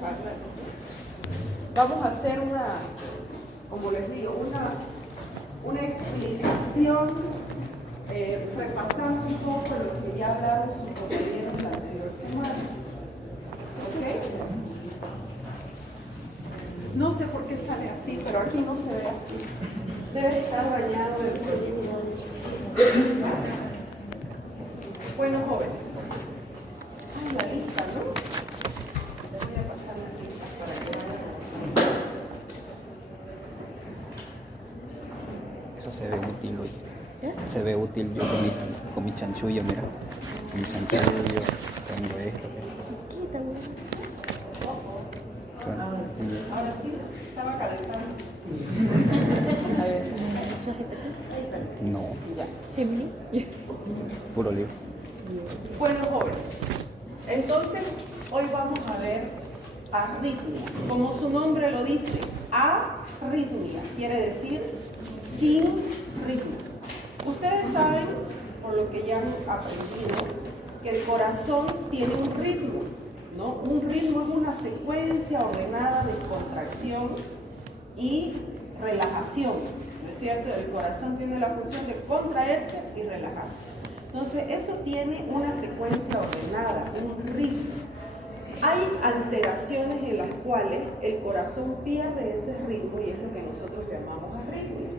bajarla. Vamos a hacer una, como les digo, una explicación repasando un poco lo que ya hablaron sus compañeros la anterior semana. ¿Ok? No sé por qué sale así, pero aquí no se ve así. Debe estar bañado de polvo. Bueno, jóvenes. Ay, la lista, ¿no? Les voy a pasar la lista para que vayan. Eso se ve útil hoy. ¿Eh? Se ve útil yo con mi chanchullo, mira. Con mi chanchullo, tengo esto. Quítalo. Ahora sí, estaba calentando. A ver. No, Ya. Gemini. puro libro. Bueno, jóvenes, entonces hoy vamos a ver arritmia. Como su nombre lo dice, arritmia quiere decir sin ritmo. Ustedes saben, por lo que ya han aprendido, que el corazón tiene un ritmo, ¿no? Un ritmo es una secuencia ordenada de contracción y relajación, ¿no es cierto? El corazón tiene la función de contraerse y relajarse. Entonces, eso tiene una secuencia ordenada, un ritmo. Hay alteraciones en las cuales el corazón pierde ese ritmo y es lo que nosotros llamamos arritmias.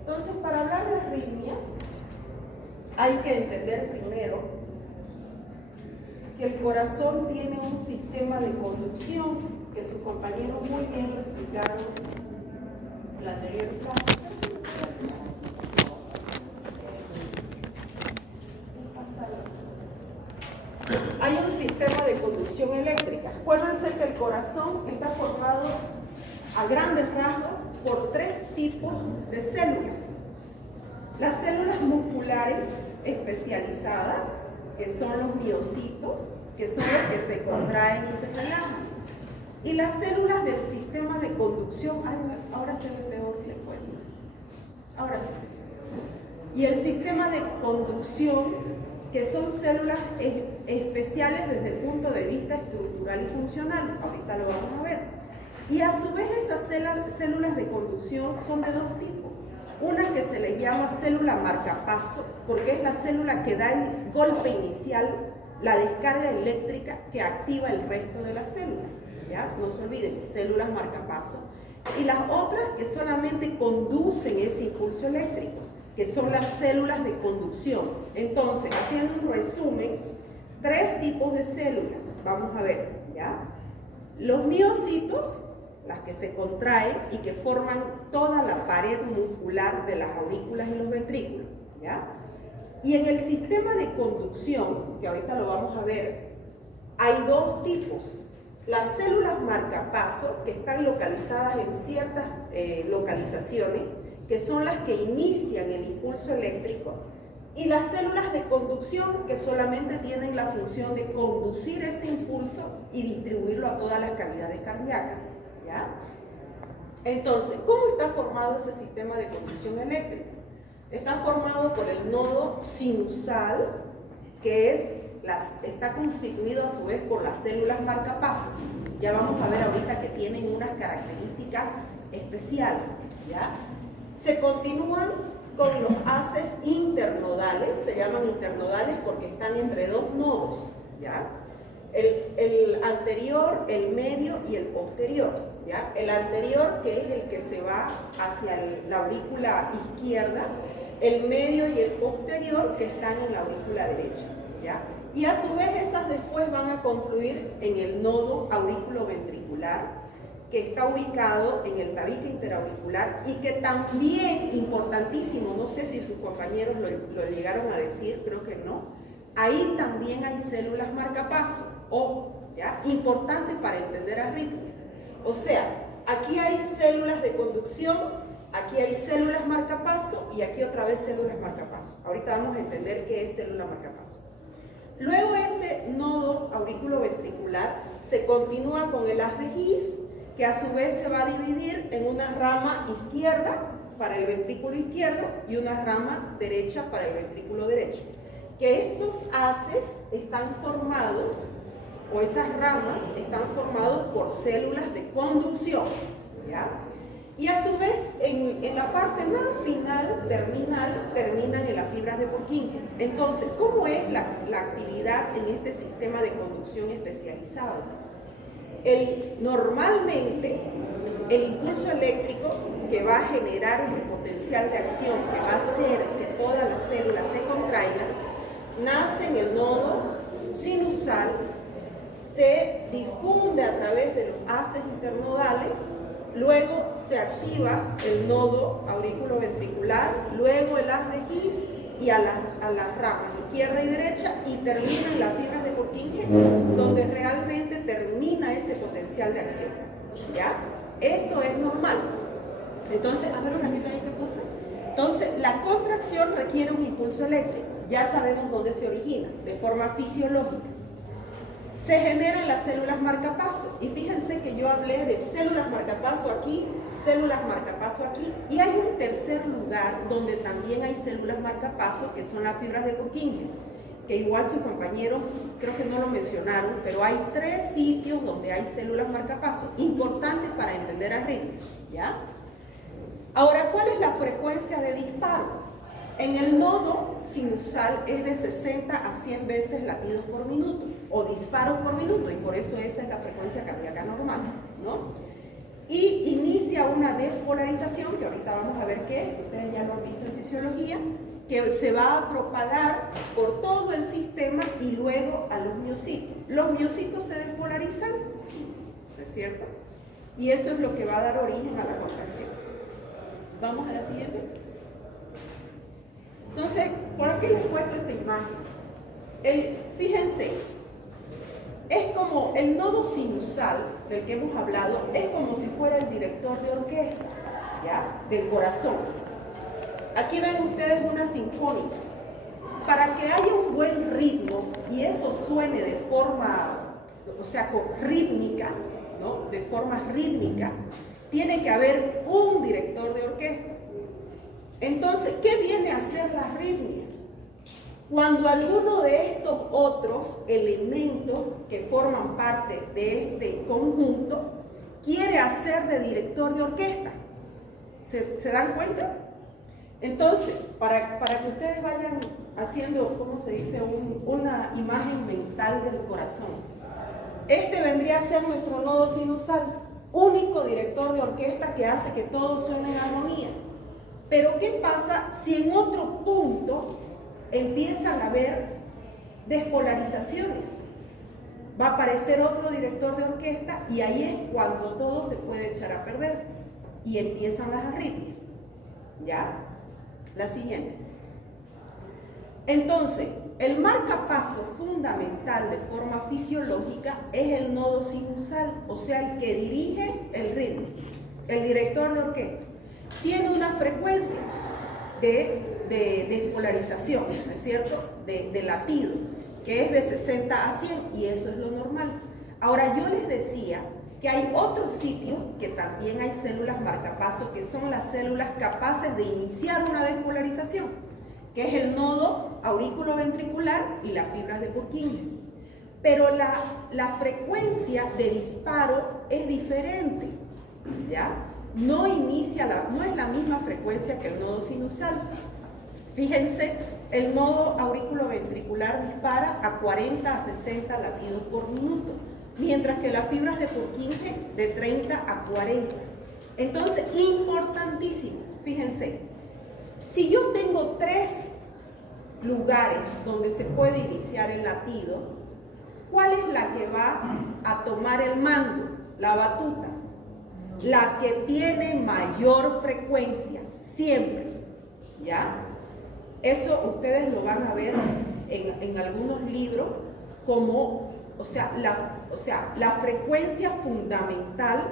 Entonces, para hablar de arritmias, hay que entender primero que el corazón tiene un sistema de conducción que sus compañeros muy bien lo explicaron en la anterior clase. Hay un sistema de conducción eléctrica. Acuérdense que el corazón está formado a grandes rasgos por tres tipos de células. Las células musculares especializadas, que son los miocitos, que son los que se contraen y se relajan. Y las células del sistema de conducción, ahora se ve peor, le cuento. Ahora sí. Y el sistema de conducción, que son células especiales desde el punto de vista estructural y funcional. Ahorita lo vamos a ver. Y a su vez esas células de conducción son de dos tipos. Una que se le llama célula marcapaso, porque es la célula que da el golpe inicial, la descarga eléctrica que activa el resto de las células. ¿Ya? No se olviden, células marcapaso. Y las otras que solamente conducen ese impulso eléctrico, que son las células de conducción. Entonces, haciendo un resumen, tres tipos de células. Vamos a ver, ¿ya? Los miocitos, las que se contraen y que forman toda la pared muscular de las aurículas y los ventrículos, ¿ya? Y en el sistema de conducción, que ahorita lo vamos a ver, hay dos tipos. Las células marcapaso, que están localizadas en ciertas localizaciones, que son las que inician el impulso eléctrico, y las células de conducción, que solamente tienen la función de conducir ese impulso y distribuirlo a todas las cavidades cardíacas, ¿ya? Entonces, ¿cómo está formado ese sistema de conducción eléctrica? Está formado por el nodo sinusal, que está constituido a su vez por las células marcapaso. Ya vamos a ver ahorita que tienen unas características especiales, ¿ya? Se continúan con los haces internodales, se llaman internodales porque están entre dos nodos, ¿ya? El anterior, el medio y el posterior, ¿ya? El anterior, que es el que se va hacia la aurícula izquierda, el medio y el posterior, que están en la aurícula derecha, ¿ya? Y a su vez esas después van a confluir en el nodo aurículo-ventricular, que está ubicado en el tabique interauricular y que también, importantísimo, no sé si sus compañeros lo llegaron a decir, creo que no, ahí también hay células marcapaso, ¿ya? Importante para entender arritmia. O sea, aquí hay células de conducción, aquí hay células marcapaso y aquí otra vez células marcapaso. Ahorita vamos a entender qué es célula marcapaso. Luego ese nodo aurículo-ventricular se continúa con el haz de His, que a su vez se va a dividir en una rama izquierda para el ventrículo izquierdo y una rama derecha para el ventrículo derecho. Que estos haces están formados o esas ramas están formados por células de conducción, ¿ya? Y a su vez, en la parte más final, terminal, terminan en las fibras de Purkinje. Entonces, ¿cómo es la actividad en este sistema de conducción especializado? Normalmente, el impulso eléctrico que va a generar ese potencial de acción, que va a hacer que todas las células se contraigan, nace en el nodo sinusal, se difunde a través de los haces internodales, luego se activa el nodo auriculoventricular, luego el haz de His y a las ramas izquierda y derecha, y termina en las fibras de Purkinje, donde realmente termina ese potencial de acción, ¿ya? Eso es normal. Entonces, a ver un ratito ahí que puse. Entonces, la contracción requiere un impulso eléctrico. Ya sabemos dónde se origina, de forma fisiológica. Se generan las células marcapaso. Y fíjense que yo hablé de células marcapaso aquí, células marcapaso aquí. Y hay un tercer lugar donde también hay células marcapaso, que son las fibras de Purkinje, que igual sus compañeros creo que no lo mencionaron, pero hay 3 sitios donde hay células marcapaso, importantes para entender arritmias, ¿ya? Ahora, ¿cuál es la frecuencia de disparo? En el nodo sinusal es de 60 a 100 veces latidos por minuto, o disparos por minuto, y por eso esa es la frecuencia cardíaca normal, ¿no? Y inicia una despolarización, que ahorita vamos a ver qué es, ustedes ya lo han visto en fisiología, que se va a propagar por todo el sistema y luego a los miocitos. ¿Los miocitos se despolarizan? Sí, ¿no es cierto? Y eso es lo que va a dar origen a la contracción. Vamos a la siguiente. Entonces, ¿por qué les he puesto esta imagen? Fíjense, es como el nodo sinusal del que hemos hablado, es como si fuera el director de orquesta, ¿ya? Del corazón. Aquí ven ustedes una sinfónica. Para que haya un buen ritmo y eso suene de forma, o sea, rítmica, ¿no? De forma rítmica, tiene que haber un director de orquesta. Entonces, ¿qué viene a hacer la arritmia? Cuando alguno de estos otros elementos que forman parte de este conjunto quiere hacer de director de orquesta. ¿Se dan cuenta? Entonces, para que ustedes vayan haciendo, ¿cómo se dice?, una imagen mental del corazón. Este vendría a ser nuestro nodo sinusal, único director de orquesta que hace que todo suene en armonía. Pero ¿qué pasa si en otro punto empiezan a haber despolarizaciones? Va a aparecer otro director de orquesta y ahí es cuando todo se puede echar a perder y empiezan las arritmias. ¿Ya? La siguiente. Entonces, el marcapaso fundamental de forma fisiológica es el nodo sinusal, o sea, el que dirige el ritmo, el director de orquesta. Tiene una frecuencia de despolarización, ¿no es cierto?, de latido, que es de 60 a 100, y eso es lo normal. Ahora, yo les decía que hay otros sitios que también hay células marcapaso, que son las células capaces de iniciar una despolarización, que es el nodo aurículo-ventricular y las fibras de Purkinje. Pero la frecuencia de disparo es diferente, ¿ya? No es la misma frecuencia que el nodo sinusal. Fíjense, el nodo aurículo-ventricular dispara a 40 a 60 latidos por minuto, mientras que las fibras de Purkinje de 30 a 40. Entonces, importantísimo, fíjense, si yo tengo 3 lugares donde se puede iniciar el latido, ¿cuál es la que va a tomar el mando? La batuta. La que tiene mayor frecuencia, siempre, ¿ya? Eso ustedes lo van a ver en algunos libros como, la frecuencia fundamental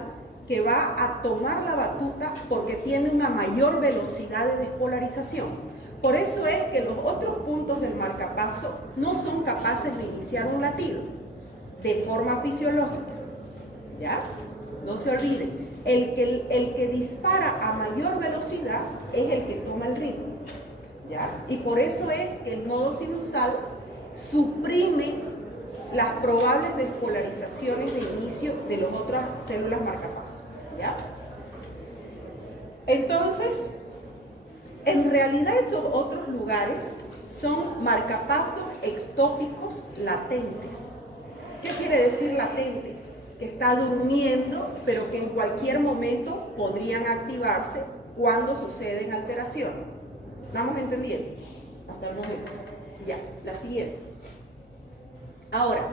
que va a tomar la batuta porque tiene una mayor velocidad de despolarización. Por eso es que los otros puntos del marcapaso no son capaces de iniciar un latido de forma fisiológica, ¿ya? No se olviden, el que dispara a mayor velocidad es el que toma el ritmo, ¿ya? Y por eso es que el nodo sinusal suprime las probables despolarizaciones de inicio de las otras células marcapasos, ¿ya? Entonces, en realidad esos otros lugares son marcapasos ectópicos latentes. ¿Qué quiere decir latente? Que está durmiendo, pero que en cualquier momento podrían activarse cuando suceden alteraciones. ¿Estamos entendiendo? Hasta el momento. Ya, la siguiente. Ahora,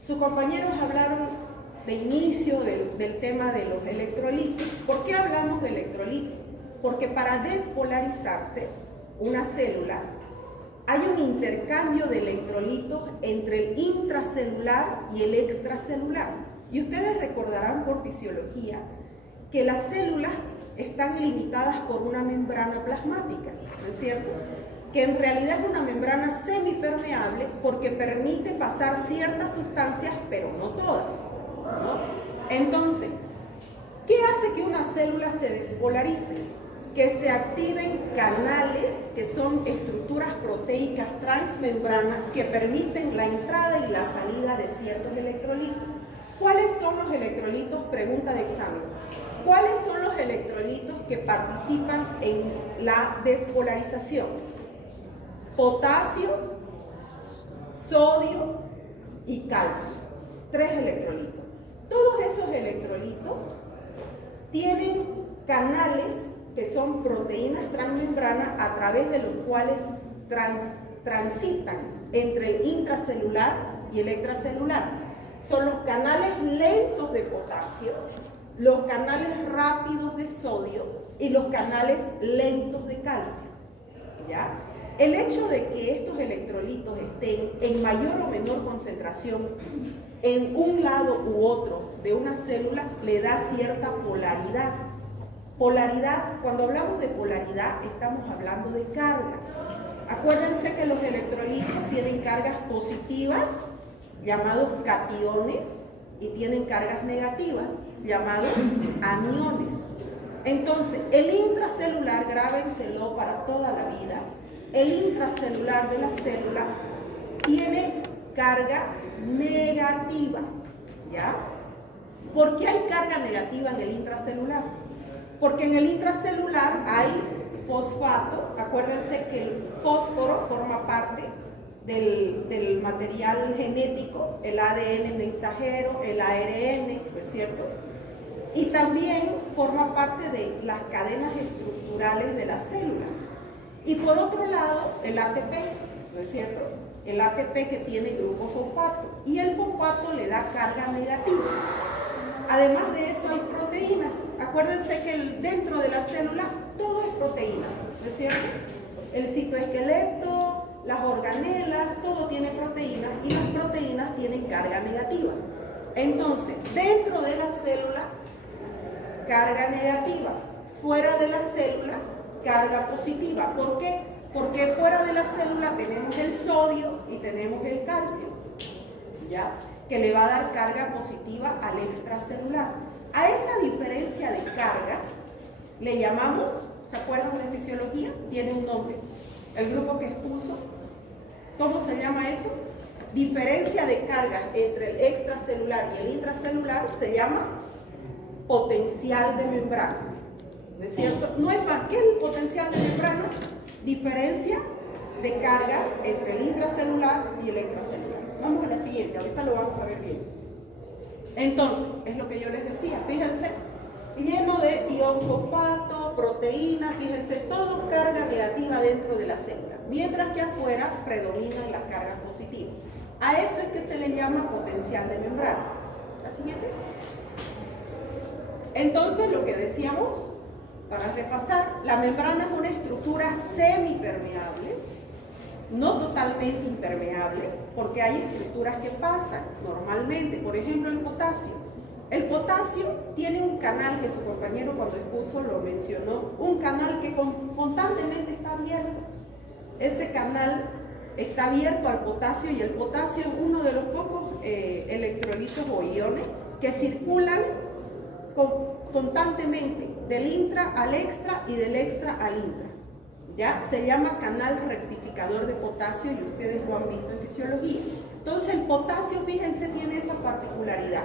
sus compañeros hablaron de inicio del tema de los electrolitos. ¿Por qué hablamos de electrolitos? Porque para despolarizarse una célula hay un intercambio de electrolitos entre el intracelular y el extracelular. Y ustedes recordarán por fisiología que las células están limitadas por una membrana plasmática, ¿no es cierto? Que en realidad es una membrana semipermeable porque permite pasar ciertas sustancias, pero no todas, ¿no? Entonces, ¿qué hace que una célula se despolarice? Que se activen canales que son estructuras proteicas transmembranas que permiten la entrada y la salida de ciertos electrolitos. ¿Cuáles son los electrolitos? Pregunta de examen. ¿Cuáles son los electrolitos que participan en la despolarización? Potasio, sodio y calcio. 3 electrolitos. Todos esos electrolitos tienen canales que son proteínas transmembranas a través de los cuales transitan entre el intracelular y el extracelular. Son los canales lentos de potasio, los canales rápidos de sodio y los canales lentos de calcio, ¿ya? El hecho de que estos electrolitos estén en mayor o menor concentración en un lado u otro de una célula le da cierta polaridad. Polaridad, cuando hablamos de polaridad, estamos hablando de cargas. Acuérdense que los electrolitos tienen cargas positivas, llamados cationes, y tienen cargas negativas, llamados aniones. Entonces, el intracelular, grábenselo para toda la vida, el intracelular de la célula tiene carga negativa, ¿ya? ¿Por qué hay carga negativa en el intracelular? Porque en el intracelular hay fosfato. Acuérdense que el fósforo forma parte del material genético, el ADN mensajero, el ARN, ¿no es cierto? Y también forma parte de las cadenas estructurales de las células. Y por otro lado, el ATP, ¿no es cierto? El ATP que tiene grupo fosfato. Y el fosfato le da carga negativa. Además de eso hay proteínas. Acuérdense que dentro de la célula todo es proteína, ¿no es cierto? El citoesqueleto, las organelas, todo tiene proteínas y las proteínas tienen carga negativa. Entonces, dentro de la célula, carga negativa. Fuera de la célula, carga positiva. ¿Por qué? Porque fuera de la célula tenemos el sodio y tenemos el calcio, ¿ya? Que le va a dar carga positiva al extracelular. A esa diferencia de cargas le llamamos, ¿se acuerdan de fisiología? Tiene un nombre. El grupo que expuso, ¿cómo se llama eso? Diferencia de cargas entre el extracelular y el intracelular se llama potencial de membrana. ¿No es cierto? No es más que el potencial de membrana, diferencia de cargas entre el intracelular y el extracelular. Vamos a la siguiente, ahorita lo vamos a ver bien. Entonces, es lo que yo les decía, fíjense, lleno de ion fosfato, proteínas, fíjense, todo carga negativa dentro de la célula, mientras que afuera predominan las cargas positivas. A eso es que se le llama potencial de membrana. La siguiente. Entonces, lo que decíamos, para repasar, la membrana es una estructura semipermeable, no totalmente impermeable, porque hay estructuras que pasan normalmente. Por ejemplo, el potasio. El potasio tiene un canal que su compañero cuando expuso lo mencionó, un canal que constantemente está abierto. Ese canal está abierto al potasio y el potasio es uno de los pocos electrolitos o iones que circulan constantemente del intra al extra y del extra al intra. ¿Ya? Se llama canal rectificador de potasio y ustedes lo han visto en fisiología. Entonces el potasio, fíjense, tiene esa particularidad.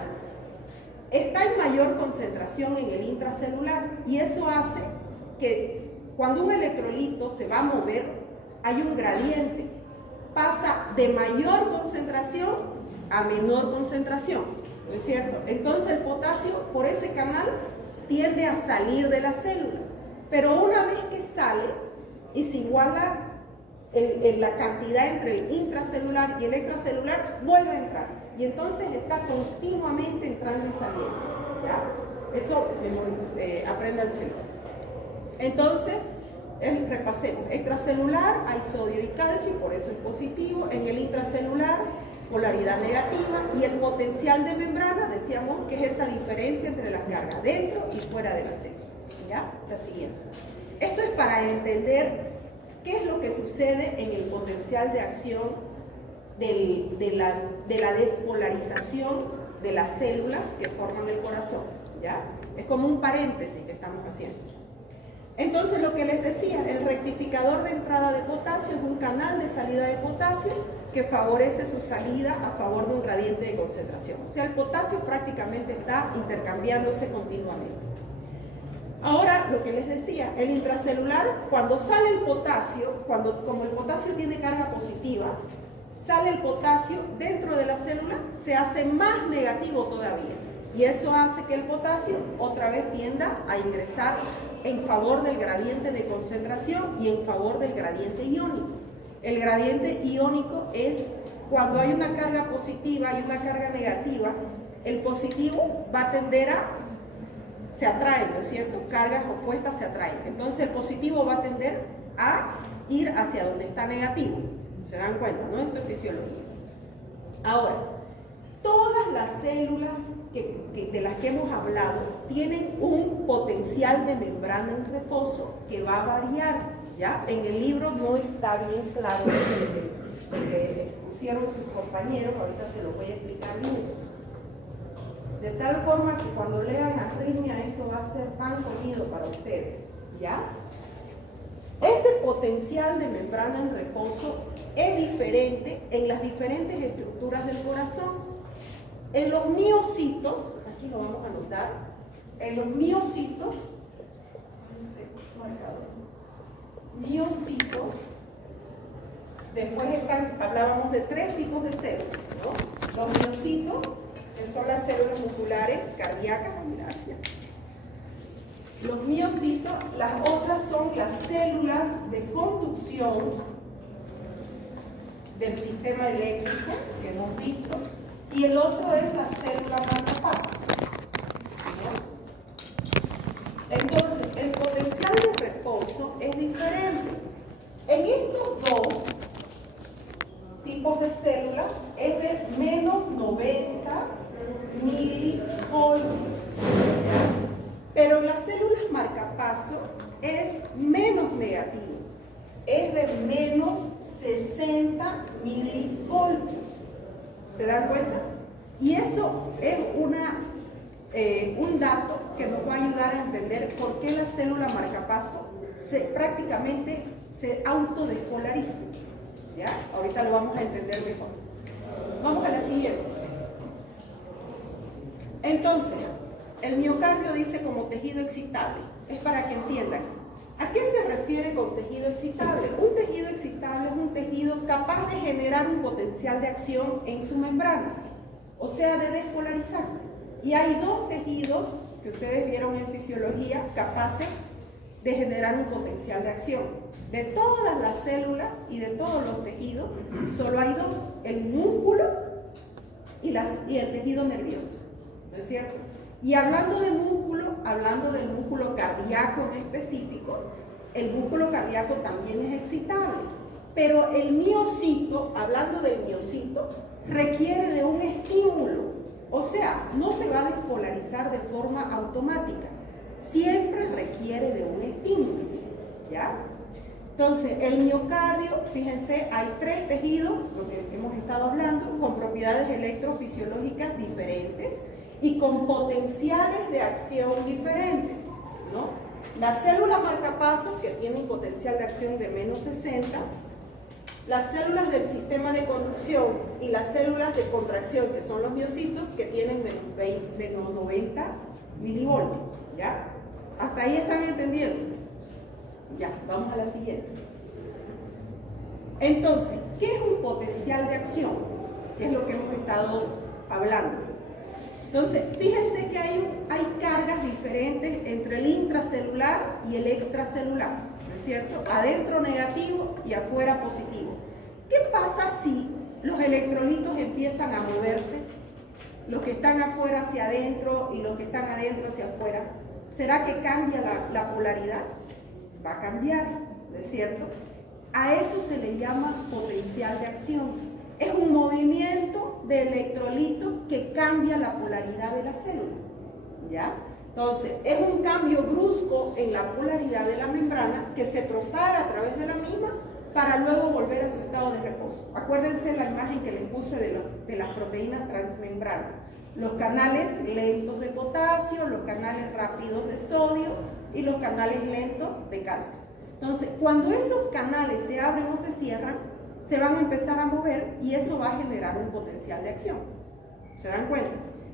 Está en mayor concentración en el intracelular y eso hace que cuando un electrolito se va a mover, hay un gradiente. Pasa de mayor concentración a menor concentración, ¿no es cierto? Entonces el potasio por ese canal tiende a salir de la célula, pero una vez que sale y se iguala la cantidad entre el intracelular y el extracelular, vuelve a entrar y entonces está continuamente entrando y saliendo, ¿ya? Eso apréndanselo. Entonces, repasemos. Extracelular hay sodio y calcio, por eso es positivo. En el intracelular, polaridad negativa. Y el potencial de membrana, decíamos que es esa diferencia entre la carga dentro y fuera de la célula. ¿Ya? La siguiente. Esto es para entender qué es lo que sucede en el potencial de acción de la despolarización de las células que forman el corazón. ¿Ya? Es como un paréntesis que estamos haciendo. Entonces, lo que les decía, el rectificador de entrada de potasio es un canal de salida de potasio que favorece su salida a favor de un gradiente de concentración. O sea, el potasio prácticamente está intercambiándose continuamente. Ahora, lo que les decía, el intracelular, cuando sale el potasio, como el potasio tiene carga positiva, sale el potasio dentro de la célula, se hace más negativo todavía. Y eso hace que el potasio otra vez tienda a ingresar en favor del gradiente de concentración y en favor del gradiente iónico. El gradiente iónico es cuando hay una carga positiva y una carga negativa, el positivo va a tender se atraen, ¿no es cierto? Cargas opuestas se atraen. Entonces el positivo va a tender a ir hacia donde está negativo. ¿Se dan cuenta, no? Eso es fisiología. Ahora, todas las células de las que hemos hablado tienen un potencial de membrana en reposo que va a variar, ¿ya? En el libro no está bien claro lo que expusieron sus compañeros, ahorita se lo voy a explicar bien. De tal forma que cuando lean arritmia esto va a ser pan comido para ustedes, ¿ya? Ese potencial de membrana en reposo es diferente en las diferentes estructuras del corazón. En los miocitos, aquí lo vamos a anotar, en los miocitos, después hablábamos de 3 tipos de células, ¿no? Los miocitos, que son las células musculares cardíacas, gracias. Los miocitos, las otras son las células de conducción del sistema eléctrico que hemos visto. Y el otro es la célula marcapaso. Entonces, el potencial de reposo es diferente. En estos dos tipos de células es de menos 90 milivoltios. Pero en las células marcapaso es menos negativo. Es de menos 60 milivoltios. ¿Se dan cuenta? Y eso es un dato que nos va a ayudar a entender por qué la célula marcapaso prácticamente se autodespolariza. ¿Ya? Ahorita lo vamos a entender mejor. Vamos a la siguiente. Entonces, el miocardio dice como tejido excitable. Es para que entiendan. ¿A qué se refiere con tejido excitable? Un tejido excitable es un tejido capaz de generar un potencial de acción en su membrana, o sea, de despolarizarse. Y hay 2 tejidos que ustedes vieron en fisiología capaces de generar un potencial de acción. De todas las células y de todos los tejidos, solo hay 2, el músculo y el tejido nervioso, ¿no es cierto? Y hablando de músculo, hablando del músculo cardíaco en específico, el músculo cardíaco también es excitable. Pero el miocito, hablando del miocito, requiere de un estímulo. O sea, no se va a despolarizar de forma automática. Siempre requiere de un estímulo. ¿Ya? Entonces, el miocardio, fíjense, hay 3 tejidos, lo que hemos estado hablando, con propiedades electrofisiológicas diferentes y con potenciales de acción diferentes, ¿no? La célula marcapaso, que tiene un potencial de acción de menos 60, las células del sistema de conducción y las células de contracción, que son los miocitos, que tienen menos 90 milivoltios, ¿ya? ¿Hasta ahí están entendiendo? Ya, vamos a la siguiente. Entonces, ¿qué es un potencial de acción? Que es lo que hemos estado hablando. Entonces, fíjense que hay cargas diferentes entre el intracelular y el extracelular, ¿no es cierto? Adentro negativo y afuera positivo. ¿Qué pasa si los electrolitos empiezan a moverse? Los que están afuera hacia adentro y los que están adentro hacia afuera. ¿Será que cambia la polaridad? Va a cambiar, ¿no es cierto? A eso se le llama potencial de acción. Es un movimiento de electrolitos que cambia la polaridad de la célula, ¿ya? Entonces, es un cambio brusco en la polaridad de la membrana que se propaga a través de la misma para luego volver a su estado de reposo. Acuérdense la imagen que les puse de las proteínas transmembranas. Los canales lentos de potasio, los canales rápidos de sodio y los canales lentos de calcio. Entonces, cuando esos canales se abren o se cierran, se van a empezar a mover y eso va a generar un potencial de acción. ¿Se dan cuenta?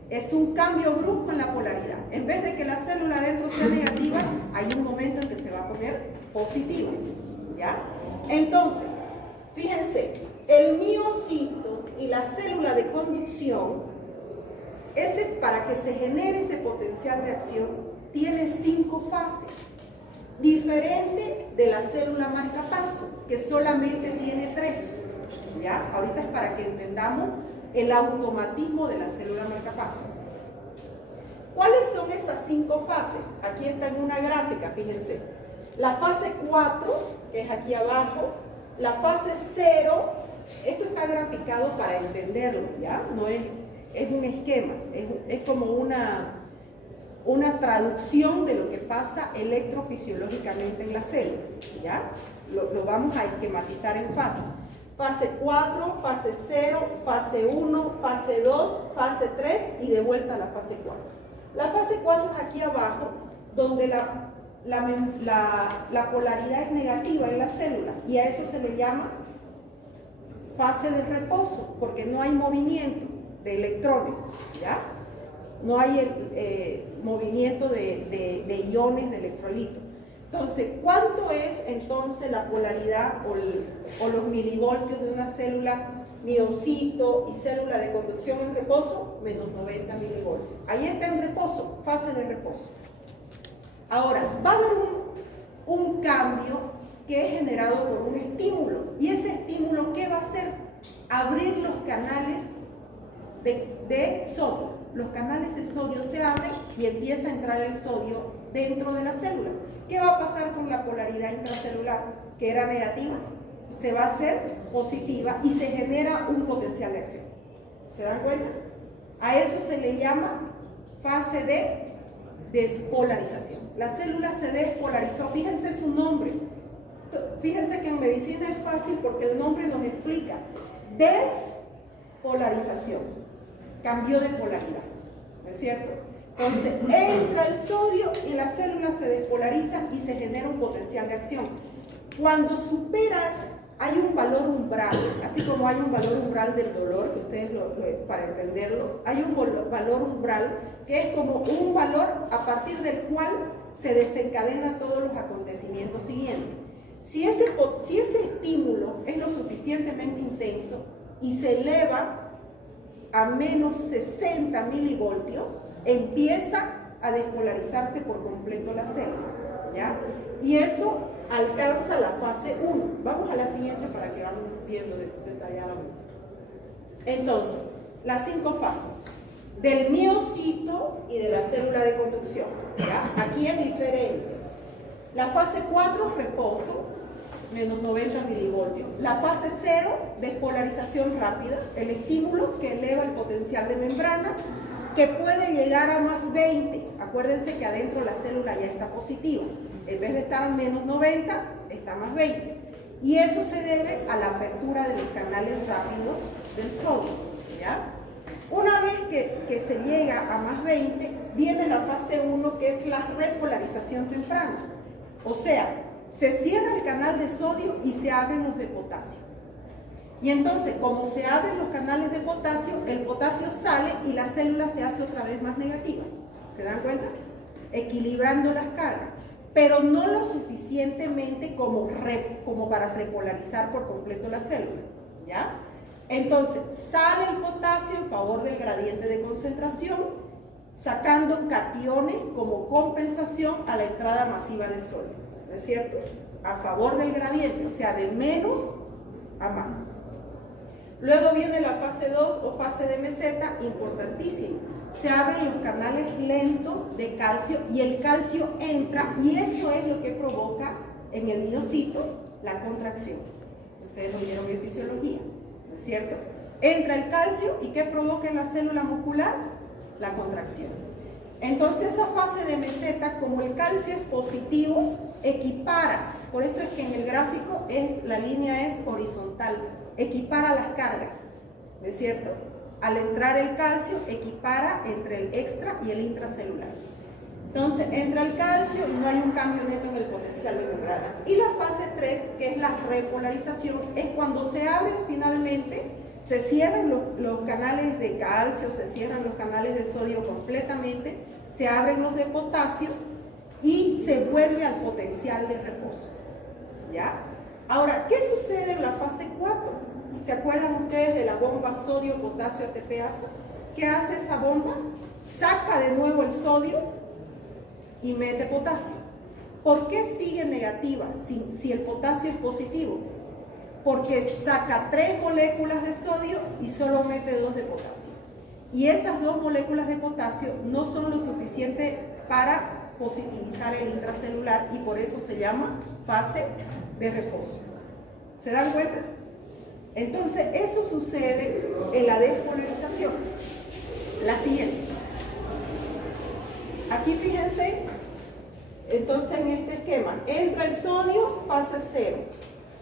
Es un cambio brusco en la polaridad. En vez de que la célula adentro sea negativa, hay un momento en que se va a poner positiva, ¿ya? Entonces, fíjense, el miocito y la célula de conducción, para que se genere ese potencial de acción, tiene 5 fases. Diferente de la célula marcapaso, que solamente tiene 3. ¿Ya? Ahorita es para que entendamos el automatismo de la célula marcapaso. ¿Cuáles son esas 5 fases? Aquí está en una gráfica, fíjense. La fase 4, que es aquí abajo. La fase 0, esto está graficado para entenderlo, ¿ya? No es un esquema, es como una traducción de lo que pasa electrofisiológicamente en la célula, ¿ya? Lo vamos a esquematizar en fases. Fase 4, fase 0, fase 1, fase 2, fase 3 y de vuelta a la fase 4. La fase 4 es aquí abajo, donde la polaridad es negativa en la célula y a eso se le llama fase de reposo, porque no hay movimiento de electrones, ¿ya? No hay movimiento de iones de electrolitos. Entonces, ¿cuánto es entonces la polaridad o los milivoltios de una célula miocito y célula de conducción en reposo? Menos 90 milivoltios. Ahí está en reposo, fase de reposo. Ahora, va a haber un cambio que es generado por un estímulo. ¿Y ese estímulo qué va a hacer? Abrir los canales de sodio. Los canales de sodio se abren y empieza a entrar el sodio dentro de la célula. ¿Qué va a pasar con la polaridad intracelular? Que era negativa, se va a hacer positiva y se genera un potencial de acción. ¿Se dan cuenta? A eso se le llama fase de despolarización. La célula se despolarizó. Fíjense su nombre. Fíjense que en medicina es fácil porque el nombre nos explica. Despolarización. Cambió de polaridad. ¿No es cierto? Entonces, entra el sodio y la célula se despolariza y se genera un potencial de acción. Cuando supera, hay un valor umbral, así como hay un valor umbral del dolor, que ustedes para entenderlo, hay un valor umbral que es como un valor a partir del cual se desencadenan todos los acontecimientos siguientes. Si ese estímulo es lo suficientemente intenso y se eleva a menos 60 milivoltios, empieza a despolarizarse por completo la célula, ¿ya? Y eso alcanza la fase 1. Vamos a la siguiente para que vamos viendo detalladamente. Entonces, las 5 fases del miocito y de la célula de conducción, ¿ya? Aquí es diferente. La fase 4, reposo, menos 90 milivoltios. La fase 0, despolarización rápida, el estímulo que eleva el potencial de membrana, que puede llegar a más 20. Acuérdense que adentro la célula ya está positiva. En vez de estar a menos 90, está más 20. Y eso se debe a la apertura de los canales rápidos del sodio, ¿ya? Una vez que se llega a más 20, viene la fase 1, que es la repolarización temprana. O sea, se cierra el canal de sodio y se abren los de potasio. Y entonces, como se abren los canales de potasio, el potasio sale y la célula se hace otra vez más negativa. ¿Se dan cuenta? Equilibrando las cargas, pero no lo suficientemente como para repolarizar por completo la célula, ¿ya? Entonces, sale el potasio en favor del gradiente de concentración, sacando cationes como compensación a la entrada masiva de sodio, ¿no es cierto? A favor del gradiente, o sea, de menos a más. Luego viene la fase 2 o fase de meseta, importantísimo. Se abren los canales lentos de calcio y el calcio entra, y eso es lo que provoca en el miocito la contracción. Ustedes lo vieron en fisiología, ¿no es cierto? Entra el calcio y ¿qué provoca en la célula muscular? La contracción. Entonces esa fase de meseta, como el calcio es positivo, equipara. Por eso es que en el gráfico la línea es horizontal, equipara las cargas, ¿no es cierto? Al entrar el calcio, equipara entre el extra y el intracelular. Entonces, entra el calcio y no hay un cambio neto en el potencial de membrana. Y la fase 3, que es la repolarización, es cuando se abren finalmente, se cierran los canales de calcio, se cierran los canales de sodio completamente, se abren los de potasio y se vuelve al potencial de reposo. ¿Ya? Ahora, ¿qué sucede en la fase 4? ¿Se acuerdan ustedes de la bomba sodio-potasio ATPasa? ¿Qué hace esa bomba? Saca de nuevo el sodio y mete potasio. ¿Por qué sigue negativa si el potasio es positivo? Porque saca 3 moléculas de sodio y solo mete 2 de potasio. Y esas 2 moléculas de potasio no son lo suficiente para positivizar el intracelular y por eso se llama fase de reposo. ¿Se dan cuenta? Entonces, eso sucede en la despolarización. La siguiente. Aquí fíjense, entonces en este esquema, entra el sodio, fase 0,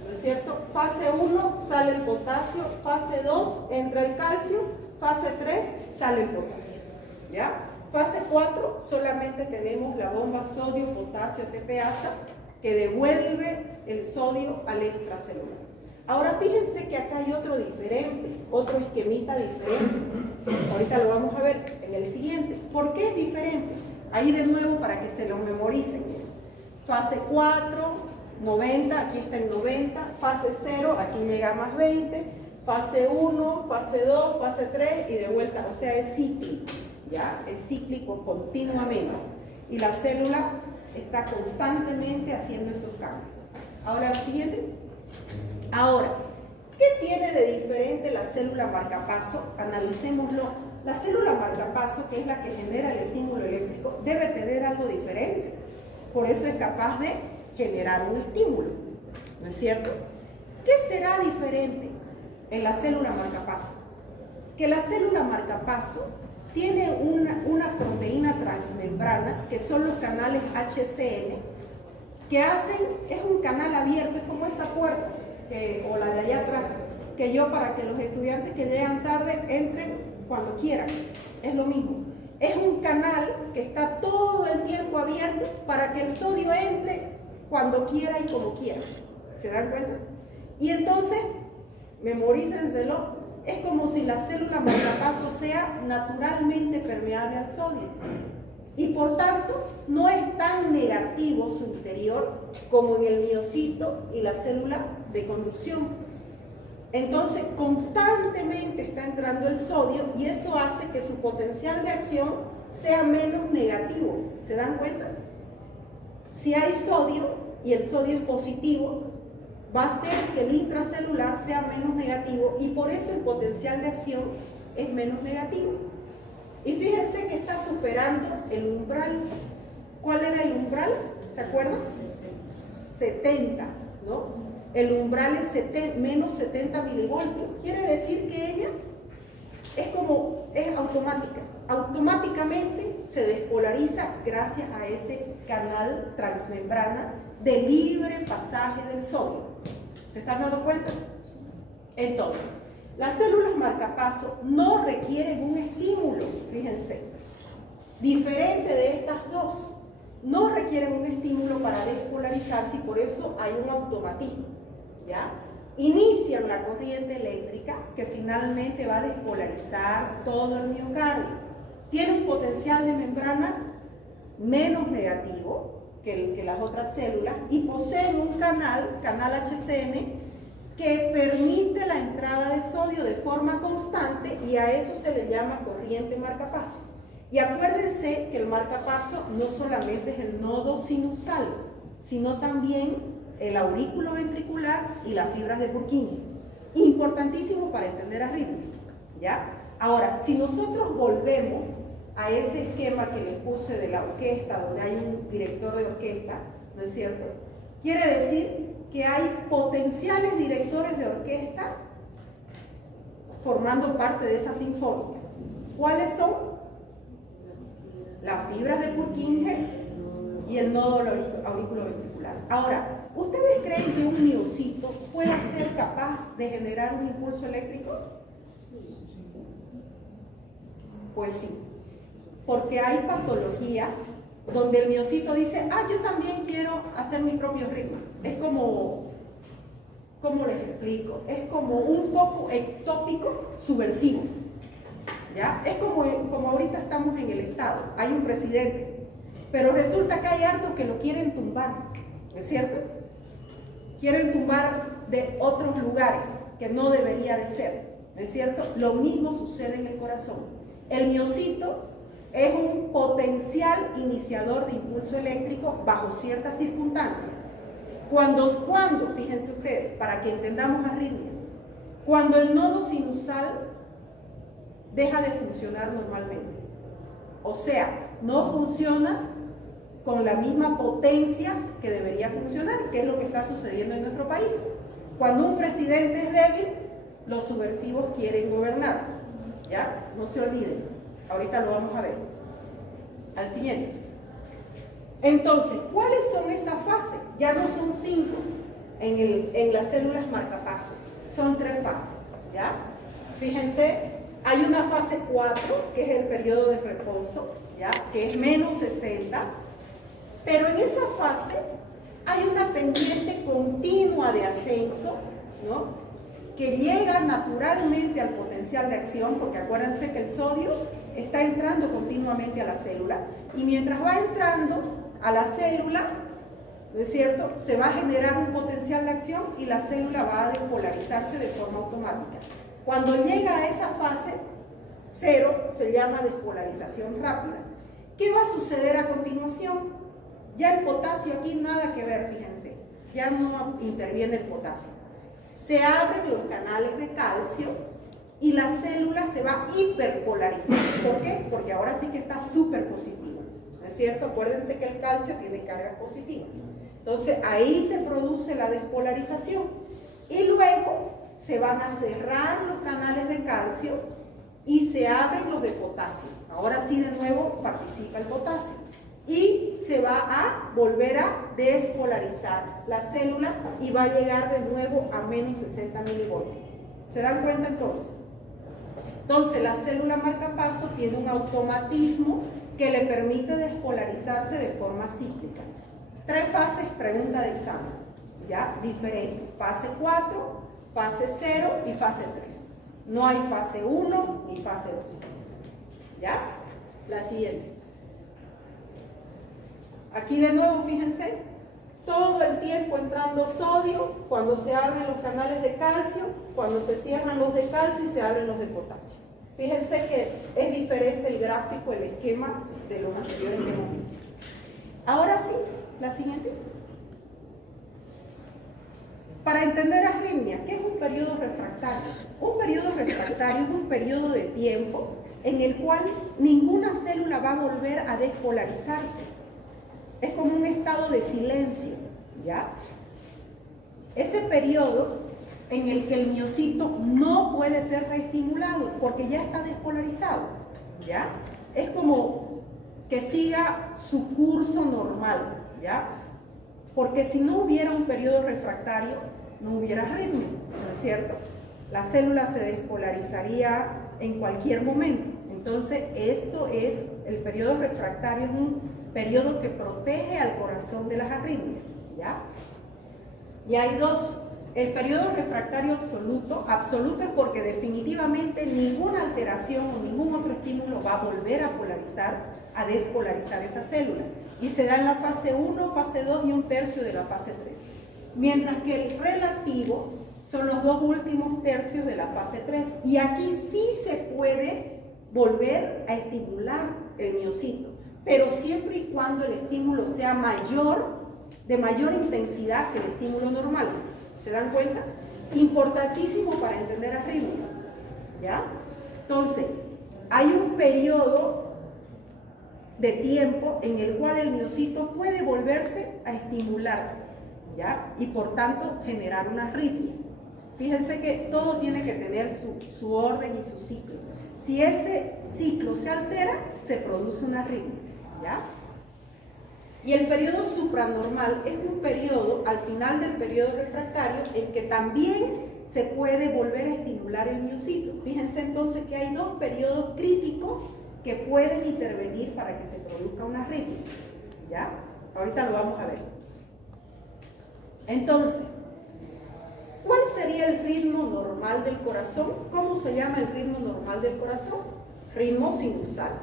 ¿no es cierto? Fase 1, sale el potasio, fase 2, entra el calcio, fase 3, sale el potasio, ¿ya? Fase 4, solamente tenemos la bomba sodio-potasio ATPasa que devuelve el sodio al extracelular. Ahora fíjense que acá hay otro diferente, otro esquemita diferente. Ahorita lo vamos a ver en el siguiente. ¿Por qué es diferente? Ahí de nuevo para que se lo memoricen. Fase 4, 90, aquí está en 90. Fase 0, aquí llega a más 20. Fase 1, fase 2, fase 3 y de vuelta, o sea, es cíclico, ¿ya? Es cíclico continuamente. Y la célula está constantemente haciendo esos cambios. Ahora el siguiente. Ahora, ¿qué tiene de diferente la célula marcapaso? Analicémoslo. La célula marcapaso, que es la que genera el estímulo eléctrico, debe tener algo diferente. Por eso es capaz de generar un estímulo, ¿no es cierto? ¿Qué será diferente en la célula marcapaso? Que la célula marcapaso tiene una proteína transmembrana, que son los canales HCN, que es un canal abierto, es como esta puerta, o la de allá atrás, que yo para que los estudiantes que llegan tarde entren cuando quieran, es lo mismo. Es un canal que está todo el tiempo abierto para que el sodio entre cuando quiera y como quiera. ¿Se dan cuenta? Y entonces, memorícenselo, es como si la célula marcapaso sea naturalmente permeable al sodio. Y por tanto, no es tan negativo su interior como en el miocito y la célula de conducción. Entonces, constantemente está entrando el sodio y eso hace que su potencial de acción sea menos negativo. ¿Se dan cuenta? Si hay sodio y el sodio es positivo, va a hacer que el intracelular sea menos negativo y por eso el potencial de acción es menos negativo. Y fíjense que está superando el umbral. ¿Cuál era el umbral? ¿Se acuerdan? 70, ¿no? El umbral es menos 70 milivoltios. Quiere decir que ella es automática. Automáticamente se despolariza gracias a ese canal transmembrana de libre pasaje del sodio. ¿Se están dando cuenta? Entonces, las células marcapaso no requieren un estímulo, fíjense, diferente de estas dos. No requieren un estímulo para despolarizarse y por eso hay un automatismo, ¿ya? inician la corriente eléctrica que finalmente va a despolarizar todo el miocardio. Tiene un potencial de membrana menos negativo que las otras células y poseen un canal HCN, que permite la entrada de sodio de forma constante, y a eso se le llama corriente marcapaso. Y acuérdense que el marcapaso no solamente es el nodo sinusal, sino también el aurículo ventricular y las fibras de Purkinje. Importantísimo para entender arritmias, ¿ya? Ahora, si nosotros volvemos a ese esquema que les puse de la orquesta, donde hay un director de orquesta, ¿no es cierto? Quiere decir que hay potenciales directores de orquesta formando parte de esa sinfónica. ¿Cuáles son? Las fibras de Purkinje y el nodo auriculoventricular. Ahora, ¿ustedes creen que un miocito pueda ser capaz de generar un impulso eléctrico? Pues sí, porque hay patologías donde el miocito dice, yo también quiero hacer mi propio ritmo. Es como, ¿cómo les explico? Es como un foco ectópico subversivo, ¿ya? Es como ahorita estamos en el Estado, hay un presidente, pero resulta que hay hartos que lo quieren tumbar, ¿es cierto? Quieren tumbar de otros lugares, que no debería de ser, ¿es cierto? Lo mismo sucede en el corazón. El miocito es un potencial iniciador de impulso eléctrico bajo ciertas circunstancias. Cuando, fíjense ustedes, para que entendamos arritmia, cuando el nodo sinusal deja de funcionar normalmente, o sea, no funciona con la misma potencia que debería funcionar, que es lo que está sucediendo en nuestro país. Cuando un presidente es débil, los subversivos quieren gobernar, ¿ya? No se olviden, ahorita lo vamos a ver. Al siguiente. Entonces, ¿cuáles son esas fases? Ya no son 5 en las células marcapaso, son 3 fases, ¿ya? Fíjense, hay una fase 4, que es el periodo de reposo, ¿ya? Que es menos 60, pero en esa fase hay una pendiente continua de ascenso, ¿no? Que llega naturalmente al potencial de acción, porque acuérdense que el sodio está entrando continuamente a la célula, y mientras va entrando a la célula, ¿no es cierto?, se va a generar un potencial de acción y la célula va a despolarizarse de forma automática. Cuando llega a esa fase 0, se llama despolarización rápida. ¿Qué va a suceder a continuación? Ya el potasio aquí nada que ver, fíjense, ya no interviene el potasio. Se abren los canales de calcio y la célula se va a hiperpolarizar. ¿Por qué? Porque ahora sí que está súper positiva, ¿no es cierto? Acuérdense que el calcio tiene cargas positivas. Entonces ahí se produce la despolarización y luego se van a cerrar los canales de calcio y se abren los de potasio. Ahora sí de nuevo participa el potasio y se va a volver a despolarizar la célula y va a llegar de nuevo a menos 60 milivoltios. ¿Se dan cuenta entonces? Entonces la célula marcapaso tiene un automatismo que le permite despolarizarse de forma cíclica. 3 fases, pregunta de examen, ¿ya? Diferentes. Fase 4, fase 0 y fase 3. No hay fase 1 ni fase 2. ¿Ya? La siguiente. Aquí de nuevo, fíjense, todo el tiempo entrando sodio, cuando se abren los canales de calcio, cuando se cierran los de calcio y se abren los de potasio. Fíjense que es diferente el gráfico, el esquema de los anteriores que hemos visto. Ahora sí, la siguiente. Para entender arritmia, ¿qué es un periodo refractario? Un periodo refractario es un periodo de tiempo en el cual ninguna célula va a volver a despolarizarse. Es como un estado de silencio, ¿ya? Ese periodo en el que el miocito no puede ser reestimulado porque ya está despolarizado, ¿ya? Es como que siga su curso normal, ¿ya? Porque si no hubiera un periodo refractario, no hubiera arritmia, ¿no es cierto? La célula se despolarizaría en cualquier momento. Entonces, el periodo refractario es un periodo que protege al corazón de las arritmias, ¿ya? Y hay dos El periodo refractario absoluto es porque definitivamente ninguna alteración o ningún otro estímulo va a volver a polarizar, a despolarizar esa célula. Y se da en la fase 1, fase 2 y un tercio de la fase 3. Mientras que el relativo son los dos últimos tercios de la fase 3. Y aquí sí se puede volver a estimular el miocito, pero siempre y cuando el estímulo sea de mayor intensidad que el estímulo normal. ¿Se dan cuenta? Importantísimo para entender arritmia, ¿ya? Entonces, hay un periodo de tiempo en el cual el miocito puede volverse a estimular, ¿ya? Y por tanto generar una arritmia. Fíjense que todo tiene que tener su orden y su ciclo. Si ese ciclo se altera, se produce una arritmia, ¿ya? Y el periodo supranormal es un periodo, al final del periodo refractario, en que también se puede volver a estimular el miocito. Fíjense entonces que hay dos periodos críticos que pueden intervenir para que se produzca una arritmia, ¿ya? Ahorita lo vamos a ver. Entonces, ¿cuál sería el ritmo normal del corazón? ¿Cómo se llama el ritmo normal del corazón? Ritmo sinusal.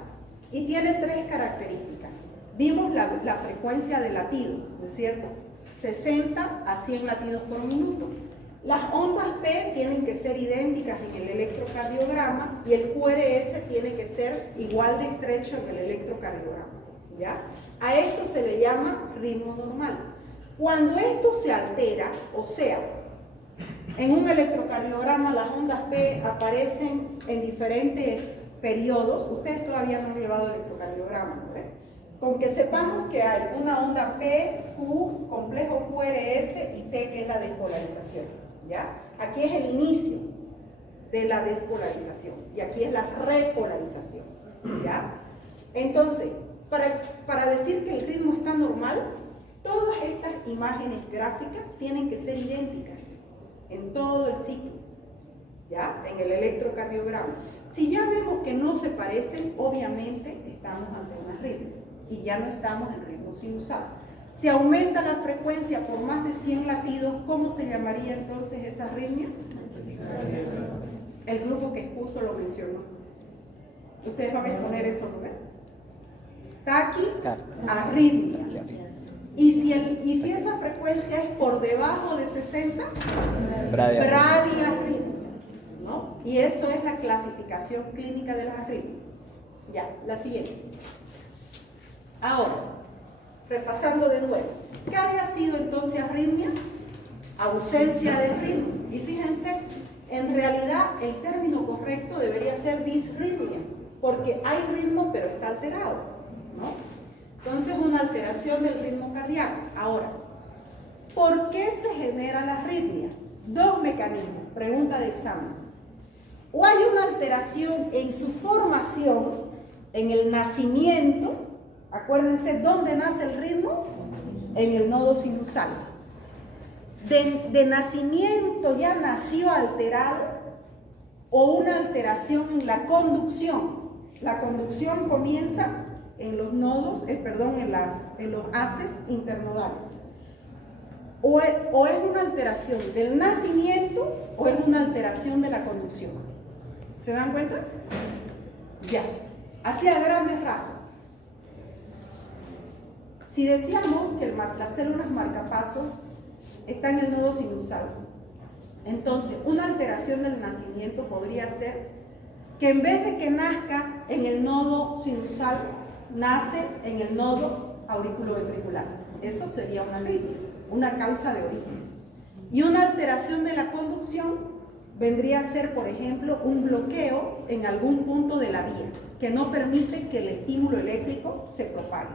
Y tiene tres características. Vimos la frecuencia de latido, ¿no es cierto? 60 a 100 latidos por minuto. Las ondas P tienen que ser idénticas en el electrocardiograma y el QRS tiene que ser igual de estrecho en el electrocardiograma, ¿ya? A esto se le llama ritmo normal. Cuando esto se altera, o sea, en un electrocardiograma las ondas P aparecen en diferentes periodos. Ustedes todavía no han llevado electrocardiograma, ¿no? Con que sepamos que hay una onda P, Q, complejo QRS y T, que es la despolarización, ¿ya? Aquí es el inicio de la despolarización y aquí es la repolarización, ¿ya? Entonces, para decir que el ritmo está normal, todas estas imágenes gráficas tienen que ser idénticas en todo el ciclo, ¿ya? En el electrocardiograma. Si ya vemos que no se parecen, obviamente estamos ante una arritmia y ya no estamos en ritmo sinusal. Si aumenta la frecuencia por más de 100 latidos, ¿cómo se llamaría entonces esa arritmia? El grupo que expuso lo mencionó. Ustedes van a exponer eso, ¿no? Taquiarritmia. Y si esa frecuencia es por debajo de 60, bradiarritmia, ¿no? Y eso es la clasificación clínica de las arritmias. Ya, la siguiente. Ahora, repasando de nuevo, ¿qué había sido entonces arritmia? Ausencia de ritmo. Y fíjense, en realidad el término correcto debería ser disritmia, porque hay ritmo pero está alterado, ¿no? Entonces, una alteración del ritmo cardíaco. Ahora, ¿por qué se genera la arritmia? Dos mecanismos, pregunta de examen. O hay una alteración en su formación, en el nacimiento. Acuérdense, ¿dónde nace el ritmo? En el nodo sinusal. De nacimiento ya nació alterado, o una alteración en la conducción. La conducción comienza en los nodos, en los haces internodales. O es una alteración del nacimiento o es una alteración de la conducción. ¿Se dan cuenta? Ya. Así a grandes rasgos. Si decíamos que las células marcapasos están en el nodo sinusal, entonces una alteración del nacimiento podría ser que en vez de que nazca en el nodo sinusal, nace en el nodo auriculoventricular. Eso sería una arritmia, una causa de origen. Y una alteración de la conducción vendría a ser, por ejemplo, un bloqueo en algún punto de la vía que no permite que el estímulo eléctrico se propague.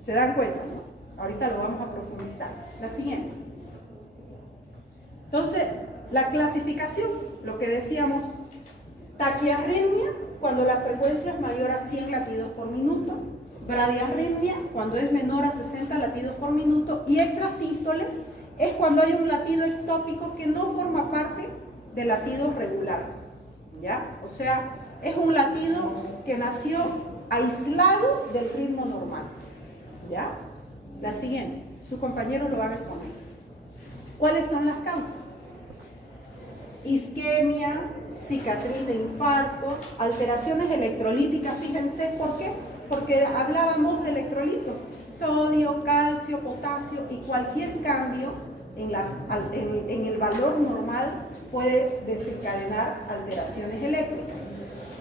¿Se dan cuenta, no? Ahorita lo vamos a profundizar. La siguiente. Entonces, la clasificación, lo que decíamos, taquiarritmia cuando la frecuencia es mayor a 100 latidos por minuto, bradiarritmia cuando es menor a 60 latidos por minuto, y extrasístoles es cuando hay un latido ectópico que no forma parte del latido regular, ¿ya? O sea, es un latido que nació aislado del ritmo normal, ¿ya? La siguiente, sus compañeros lo van a exponer. ¿Cuáles son las causas? isquemia, cicatriz de infartos, alteraciones electrolíticas. Fíjense, ¿por qué? Porque hablábamos de electrolitos, sodio, calcio, potasio, y cualquier cambio en el valor normal puede desencadenar alteraciones eléctricas.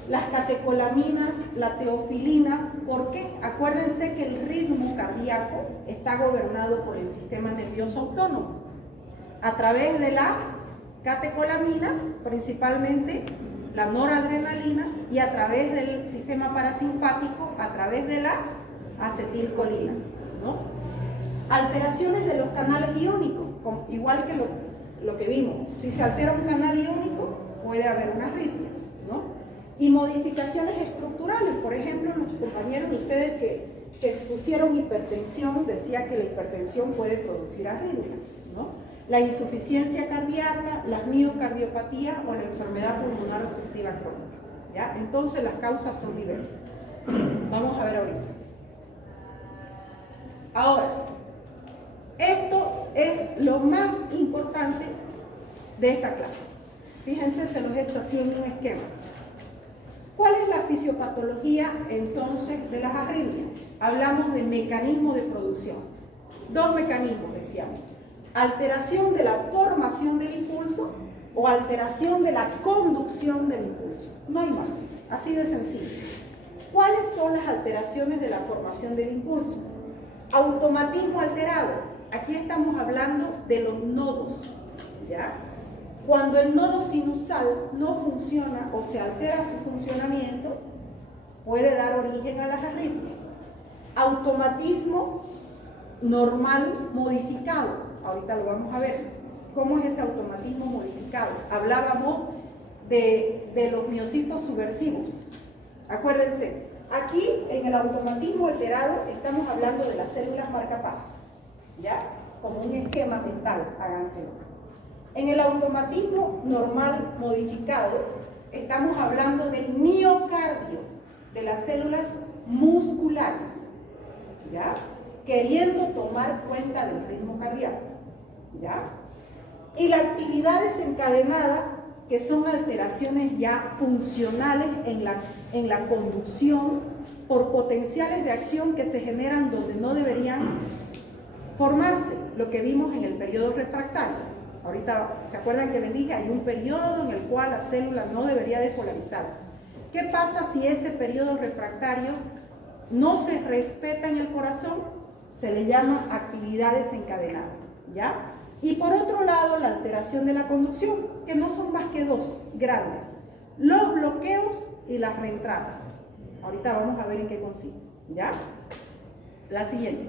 Las catecolaminas, la teofilina, ¿por qué? Acuérdense que el ritmo cardíaco está gobernado por el sistema nervioso autónomo a través de las catecolaminas, principalmente la noradrenalina, y a través del sistema parasimpático, a través de la acetilcolina, ¿no? Alteraciones de los canales iónicos, igual que lo que vimos. Si se altera un canal iónico, puede haber una arritmia, ¿no? Y modificaciones estructurales, por ejemplo, los compañeros de ustedes que expusieron hipertensión, decía que la hipertensión puede producir arritmia, ¿no? La insuficiencia cardíaca, las miocardiopatías o la enfermedad pulmonar obstructiva crónica, ¿ya? Entonces las causas son diversas. Vamos a ver ahorita. Ahora, esto es lo más importante de esta clase. Fíjense, se los he hecho así en un esquema. ¿Cuál es la fisiopatología entonces de las arritmias? Hablamos de mecanismo de producción. Dos mecanismos, decíamos. Alteración de la formación del impulso o alteración de la conducción del impulso. No hay más, así de sencillo. ¿Cuáles son las alteraciones de la formación del impulso? Automatismo alterado. Aquí estamos hablando de los nodos, ¿ya? Cuando el nodo sinusal no funciona o se altera su funcionamiento, puede dar origen a las arritmias. Automatismo normal modificado. Ahorita lo vamos a ver. ¿Cómo es ese automatismo modificado? Hablábamos de los miocitos subversivos. Acuérdense, aquí en el automatismo alterado estamos hablando de las células marcapaso, ¿ya? Como un esquema mental, háganselo. En el automatismo normal modificado, estamos hablando del miocardio, de las células musculares, ¿ya? Queriendo tomar cuenta del ritmo cardíaco, ¿ya? Y la actividad desencadenada, que son alteraciones ya funcionales en la conducción por potenciales de acción que se generan donde no deberían formarse, lo que vimos en el periodo refractario. Ahorita, ¿se acuerdan que les dije? Hay un periodo en el cual la célula no debería despolarizarse. ¿Qué pasa si ese periodo refractario no se respeta en el corazón? Se le llama actividad desencadenada, ¿ya? Y por otro lado, la alteración de la conducción, que no son más que dos grandes: los bloqueos y las reentradas. Ahorita vamos a ver en qué consiste, ¿ya? La siguiente.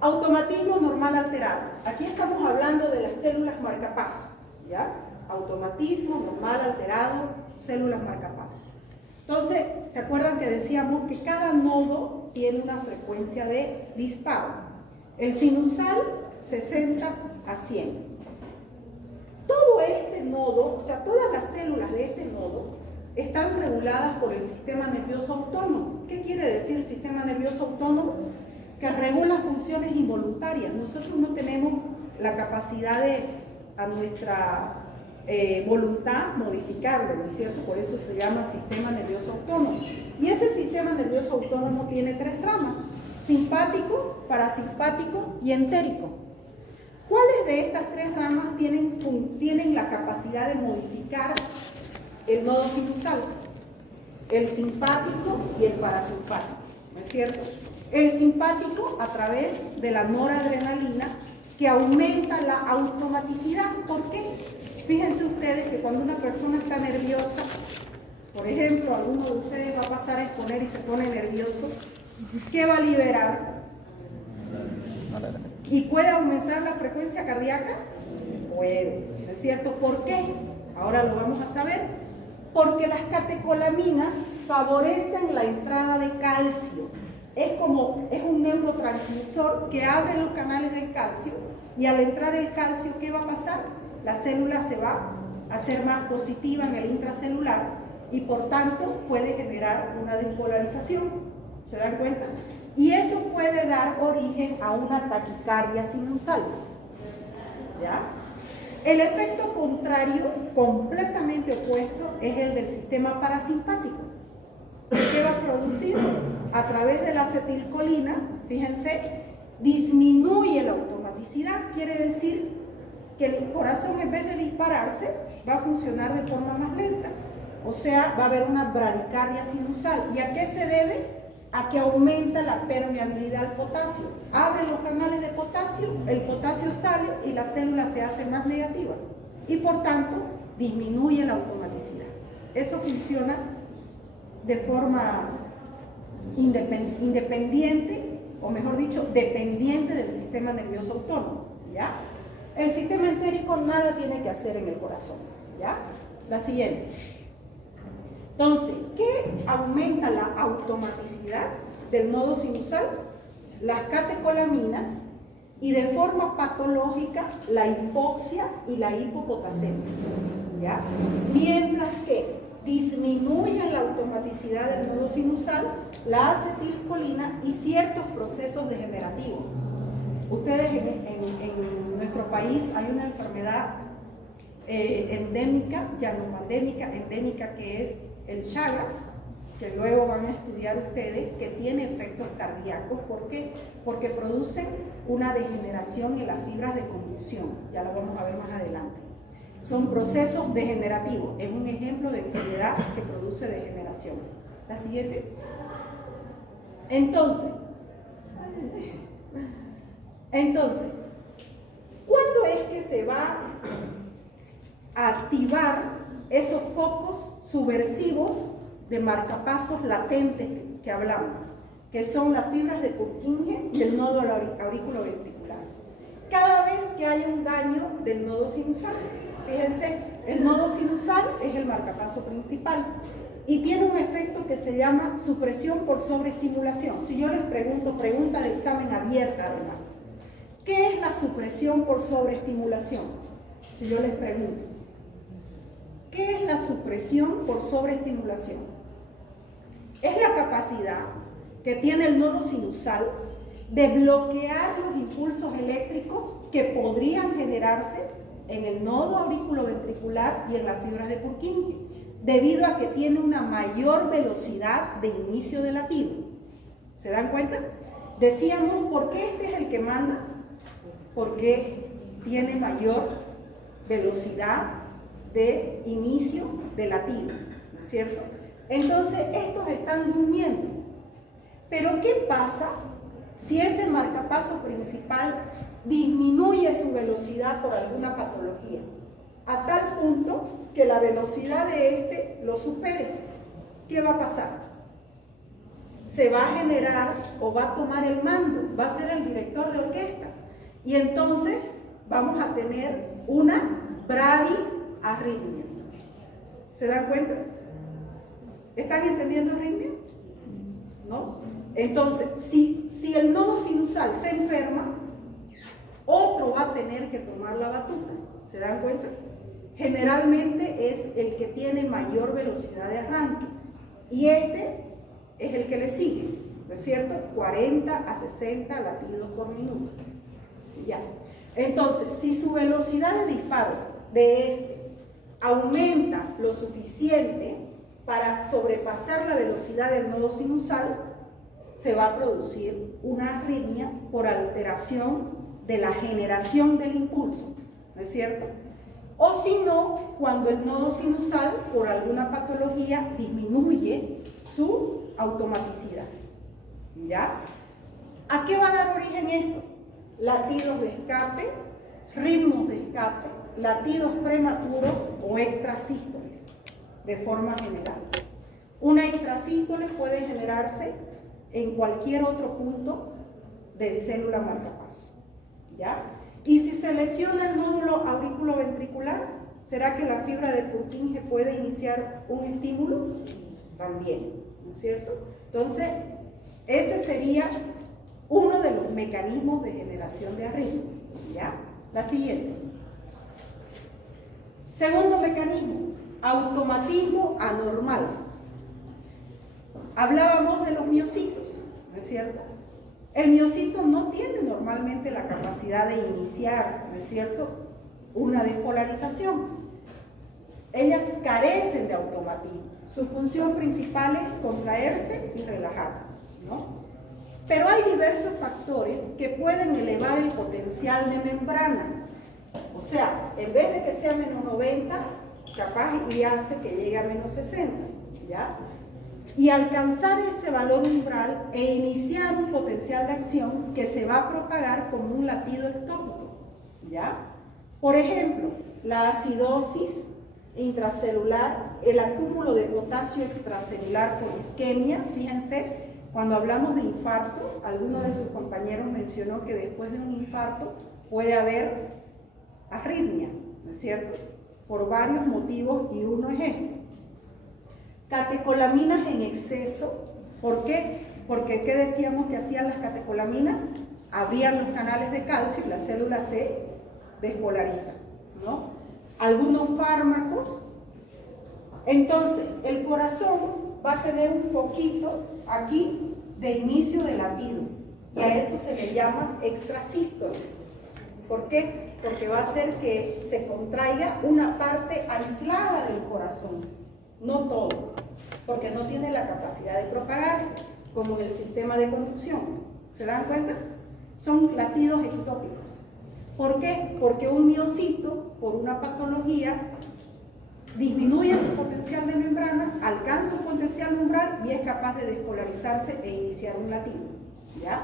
Automatismo normal alterado. Aquí estamos hablando de las células marcapaso, ¿ya? Automatismo normal alterado, células marcapaso. Entonces, ¿se acuerdan que decíamos que cada nodo tiene una frecuencia de disparo? El sinusal 60 a 100. Todo este nodo, o sea, todas las células de este nodo están reguladas por el sistema nervioso autónomo. ¿Qué quiere decir sistema nervioso autónomo? Que regula funciones involuntarias. Nosotros no tenemos la capacidad de, a nuestra voluntad, modificarlo, ¿no es cierto? Por eso se llama sistema nervioso autónomo. Y ese sistema nervioso autónomo tiene tres ramas: simpático, parasimpático y entérico. ¿Cuáles de estas tres ramas tienen la capacidad de modificar el nodo sinusal? El simpático y el parasimpático, ¿no es cierto? El simpático a través de la noradrenalina, que aumenta la automaticidad. ¿Por qué? Fíjense ustedes que cuando una persona está nerviosa, por ejemplo, alguno de ustedes va a pasar a exponer y se pone nervioso, ¿qué va a liberar? ¿Y puede aumentar la frecuencia cardíaca? Puede, ¿no es cierto? ¿Por qué? Ahora lo vamos a saber. Porque las catecolaminas favorecen la entrada de calcio. Es un neurotransmisor que abre los canales del calcio, y al entrar el calcio, ¿qué va a pasar? La célula se va a hacer más positiva en el intracelular y por tanto puede generar una despolarización. ¿Se dan cuenta? Y eso puede dar origen a una taquicardia sinusal, ¿ya? El efecto contrario, completamente opuesto, es el del sistema parasimpático. ¿Qué va a producir? A través de la acetilcolina, fíjense, disminuye la automaticidad. Quiere decir que el corazón, en vez de dispararse, va a funcionar de forma más lenta. O sea, va a haber una bradicardia sinusal. ¿Y a qué se debe? A que aumenta la permeabilidad al potasio. Abre los canales de potasio, el potasio sale y la célula se hace más negativa. Y por tanto, disminuye la automaticidad. Eso funciona de forma independiente, o mejor dicho, dependiente del sistema nervioso autónomo, ¿ya? El sistema entérico nada tiene que hacer en el corazón, ¿ya? La siguiente. Entonces, ¿qué aumenta la automaticidad del nodo sinusal? Las catecolaminas y de forma patológica la hipoxia y la hipopotasemia, ¿ya? Mientras que disminuyen la automaticidad del nodo sinusal, la acetilcolina y ciertos procesos degenerativos. Ustedes en nuestro país hay una enfermedad endémica, ya no pandémica, endémica, que es el Chagas, que luego van a estudiar ustedes, que tiene efectos cardíacos. ¿Por qué? Porque producen una degeneración en las fibras de conducción. Ya lo vamos a ver más adelante. Son procesos degenerativos. Es un ejemplo de enfermedad que produce degeneración. La siguiente. Entonces, ¿cuándo es que se va a activar esos focos subversivos de marcapasos latentes que hablamos, que son las fibras de Purkinje y el nodo auriculoventricular? Cada vez que hay un daño del nodo sinusal. Fíjense, el nodo sinusal es el marcapaso principal y tiene un efecto que se llama supresión por sobreestimulación. Si yo les pregunto, pregunta de examen abierta además, ¿qué es la supresión por sobreestimulación? Si yo les pregunto, ¿qué es la supresión por sobreestimulación? Es la capacidad que tiene el nodo sinusal de bloquear los impulsos eléctricos que podrían generarse en el nodo auriculoventricular y en las fibras de Purkinje, debido a que tiene una mayor velocidad de inicio de latido. ¿Se dan cuenta? Decíamos, ¿por qué este es el que manda? Porque tiene mayor velocidad de inicio de latido, ¿no es cierto? Entonces, estos están durmiendo. Pero ¿qué pasa si ese marcapaso principal disminuye su velocidad por alguna patología, a tal punto que la velocidad de este lo supere? ¿Qué va a pasar? Se va a generar o va a tomar el mando, va a ser el director de orquesta, y entonces vamos a tener una bradiarritmia. ¿Se dan cuenta? ¿Están entendiendo arritmia? ¿No? Entonces, si el nodo sinusal se enferma, otro va a tener que tomar la batuta. ¿Se dan cuenta? Generalmente es el que tiene mayor velocidad de arranque y este es el que le sigue, ¿no es cierto? 40 a 60 latidos por minuto. Ya. Entonces, si su velocidad de disparo de este aumenta lo suficiente para sobrepasar la velocidad del nodo sinusal, se va a producir una arritmia por alteración de la generación del impulso, ¿no es cierto? O si no, cuando el nodo sinusal, por alguna patología, disminuye su automaticidad. ¿Ya? ¿A qué va a dar origen esto? Latidos de escape, ritmos de escape, latidos prematuros o extrasístoles, de forma general. Una extrasístole puede generarse en cualquier otro punto de célula marcapaso, ¿ya? Y si se lesiona el nódulo auriculoventricular, ¿será que la fibra de Purkinje puede iniciar un estímulo? También, ¿no es cierto? Entonces, ese sería uno de los mecanismos de generación de arritmia, ¿ya? La siguiente. Segundo mecanismo, automatismo anormal. Hablábamos de los miocitos, ¿no es cierto? El miocito no tiene normalmente la capacidad de iniciar, ¿no es cierto?, una despolarización. Ellas carecen de automatismo. Su función principal es contraerse y relajarse, ¿no? Pero hay diversos factores que pueden elevar el potencial de membrana. O sea, en vez de que sea menos 90, capaz y hace que llegue a menos 60, ¿ya? Y alcanzar ese valor umbral e iniciar un potencial de acción que se va a propagar como un latido ectópico, ¿ya? Por ejemplo, la acidosis intracelular, el acúmulo de potasio extracelular por isquemia. Fíjense, cuando hablamos de infarto, alguno de sus compañeros mencionó que después de un infarto puede haber arritmia, ¿no es cierto? Por varios motivos, y uno es este. Catecolaminas en exceso. ¿Por qué? Porque ¿qué decíamos que hacían las catecolaminas? Abrían los canales de calcio y la célula se despolariza, ¿no? Algunos fármacos. Entonces, el corazón va a tener un foquito aquí de inicio de latido, y a eso se le llama extrasístole. ¿Por qué? Porque va a hacer que se contraiga una parte aislada del corazón, no todo, porque no tiene la capacidad de propagarse, como en el sistema de conducción. ¿Se dan cuenta? Son latidos ectópicos. ¿Por qué? Porque un miocito, por una patología, disminuye su potencial de membrana, alcanza un potencial umbral y es capaz de despolarizarse e iniciar un latido, ¿ya?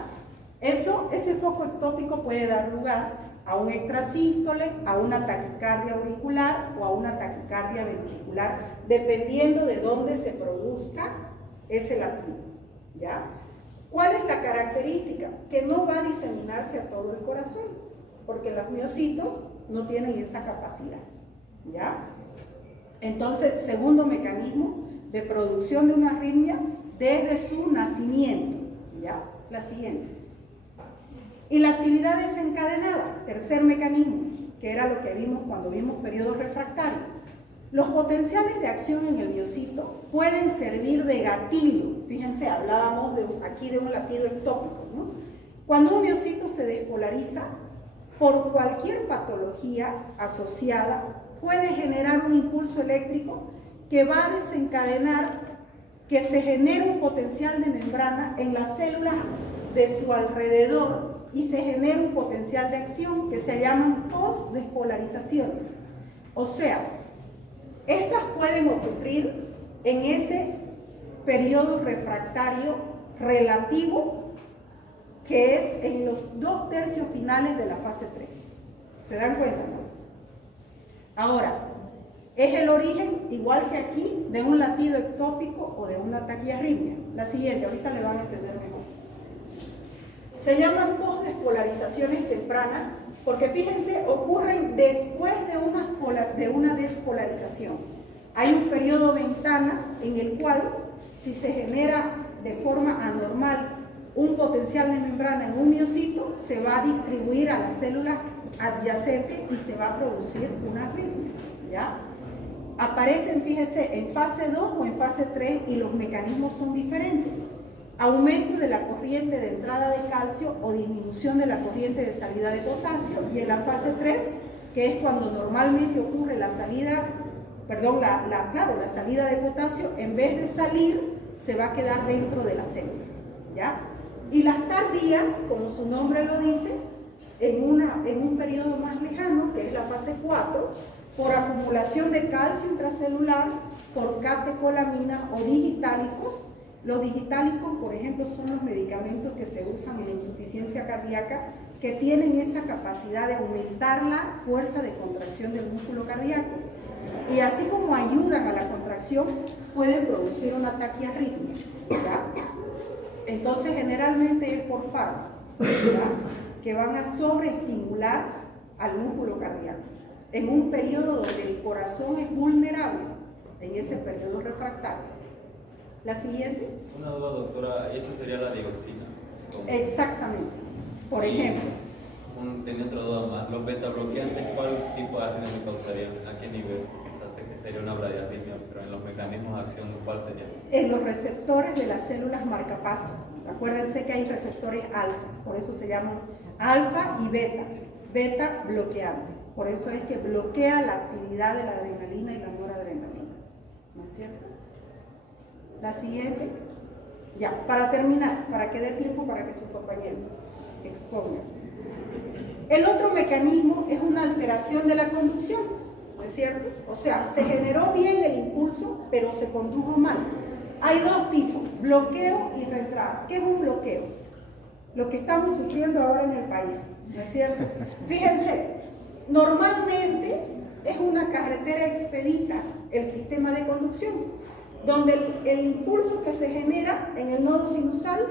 Ese foco ectópico puede dar lugar a un extrasístole, a una taquicardia auricular o a una taquicardia ventricular, dependiendo de dónde se produzca ese latido, ¿ya? ¿Cuál es la característica? Que no va a diseminarse a todo el corazón, porque los miocitos no tienen esa capacidad, ¿ya? Entonces, segundo mecanismo de producción de una arritmia desde su nacimiento, ¿ya? La siguiente. Y la actividad desencadenada, tercer mecanismo, que era lo que vimos cuando vimos periodo refractario. Los potenciales de acción en el miocito pueden servir de gatillo. Fíjense, hablábamos aquí de un latido ectópico, ¿no? Cuando un miocito se despolariza, por cualquier patología asociada, puede generar un impulso eléctrico que va a desencadenar que se genere un potencial de membrana en las células de su alrededor y se genera un potencial de acción que se llaman post-despolarizaciones. O sea, estas pueden ocurrir en ese periodo refractario relativo, que es en los 2/3 finales de la fase 3. ¿Se dan cuenta, no? Ahora, es el origen, igual que aquí, de un latido ectópico o de una taquiarritmia. La siguiente, ahorita le van a entender mejor. Se llaman postdespolarizaciones tempranas porque, fíjense, ocurren después de una despolarización. Hay un periodo ventana en el cual, si se genera de forma anormal un potencial de membrana en un miocito, se va a distribuir a las células adyacentes y se va a producir una arritmia, ¿ya? Aparecen, fíjense, en fase 2 o en fase 3 y los mecanismos son diferentes. Aumento de la corriente de entrada de calcio o disminución de la corriente de salida de potasio, y en la fase 3, que es cuando normalmente ocurre la salida, la salida de potasio, en vez de salir, se va a quedar dentro de la célula, ¿ya? Y las tardías, como su nombre lo dice, en un periodo más lejano, que es la fase 4, por acumulación de calcio intracelular, por catecolaminas o digitálicos. Los digitálicos, por ejemplo, son los medicamentos que se usan en la insuficiencia cardíaca, que tienen esa capacidad de aumentar la fuerza de contracción del músculo cardíaco. Y así como ayudan a la contracción, pueden producir una taquiarritmia, ¿ya? Entonces, generalmente es por fármacos, ¿ya?, que van a sobreestimular al músculo cardíaco en un periodo donde el corazón es vulnerable, en ese periodo refractario. La siguiente. Una duda, doctora, esa sería la dioxina. Exactamente. Por ejemplo. Tenía otra duda más. Los beta bloqueantes, ¿cuál tipo de arritmia me causarían? ¿A qué nivel? O sea, sé que sería una bradiarritmia, pero en los mecanismos de acción, ¿cuál sería? En los receptores de las células marcapaso. Acuérdense que hay receptores alfa, por eso se llaman alfa y beta. Beta bloqueante. Por eso es que bloquea la actividad de la adrenalina y la noradrenalina. ¿No es cierto? La siguiente. Ya, para terminar, para que dé tiempo para que sus compañeros expongan. El otro mecanismo es una alteración de la conducción, ¿no es cierto? O sea, se generó bien el impulso, pero se condujo mal. Hay dos tipos, bloqueo y reentrada. ¿Qué es un bloqueo? Lo que estamos sufriendo ahora en el país, ¿no es cierto? Fíjense, normalmente es una carretera expedita el sistema de conducción, donde el impulso que se genera en el nodo sinusal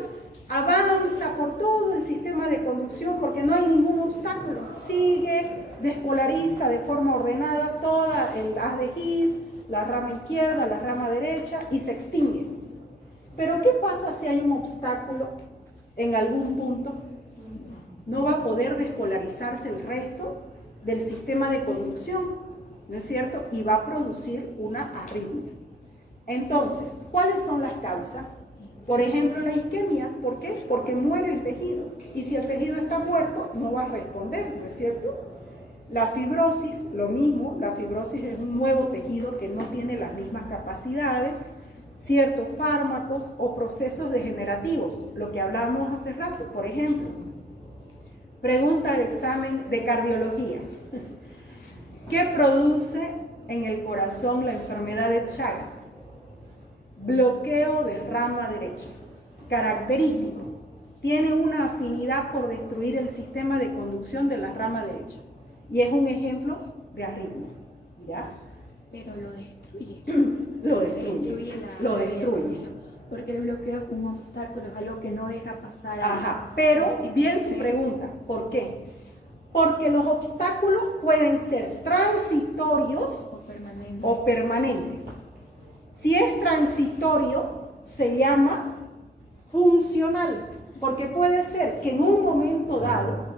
avanza por todo el sistema de conducción porque no hay ningún obstáculo. Sigue, despolariza de forma ordenada toda el haz de His, la rama izquierda, la rama derecha y se extingue. Pero ¿qué pasa si hay un obstáculo en algún punto? No va a poder despolarizarse el resto del sistema de conducción, ¿no es cierto? Y va a producir una arritmia. Entonces, ¿cuáles son las causas? Por ejemplo, la isquemia. ¿Por qué? Porque muere el tejido. Y si el tejido está muerto, no va a responder, ¿no es cierto? La fibrosis, lo mismo. La fibrosis es un nuevo tejido que no tiene las mismas capacidades. Ciertos fármacos o procesos degenerativos, lo que hablábamos hace rato. Por ejemplo, pregunta de examen de cardiología. ¿Qué produce en el corazón la enfermedad de Chagas? Bloqueo de rama derecha, característico, tiene una afinidad por destruir el sistema de conducción de la rama derecha y es un ejemplo de arritmia, ¿ya? Pero lo destruye. Lo destruye. Porque el bloqueo es un obstáculo, es algo que no deja pasar. Ajá, pero bien su pregunta, ¿por qué? Porque los obstáculos pueden ser transitorios o permanentes. Si es transitorio, se llama funcional, porque puede ser que en un momento dado,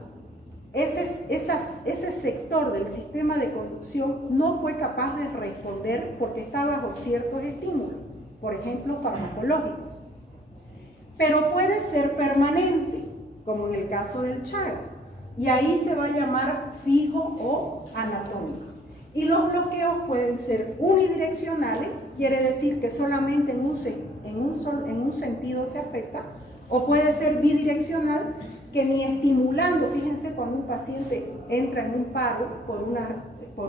ese sector del sistema de conducción no fue capaz de responder porque está bajo ciertos estímulos, por ejemplo, farmacológicos. Pero puede ser permanente, como en el caso del Chagas, y ahí se va a llamar fijo o anatómico. Y los bloqueos pueden ser unidireccionales, quiere decir que solamente en un sentido se afecta, o puede ser bidireccional, que ni estimulando, fíjense cuando un paciente entra en un paro por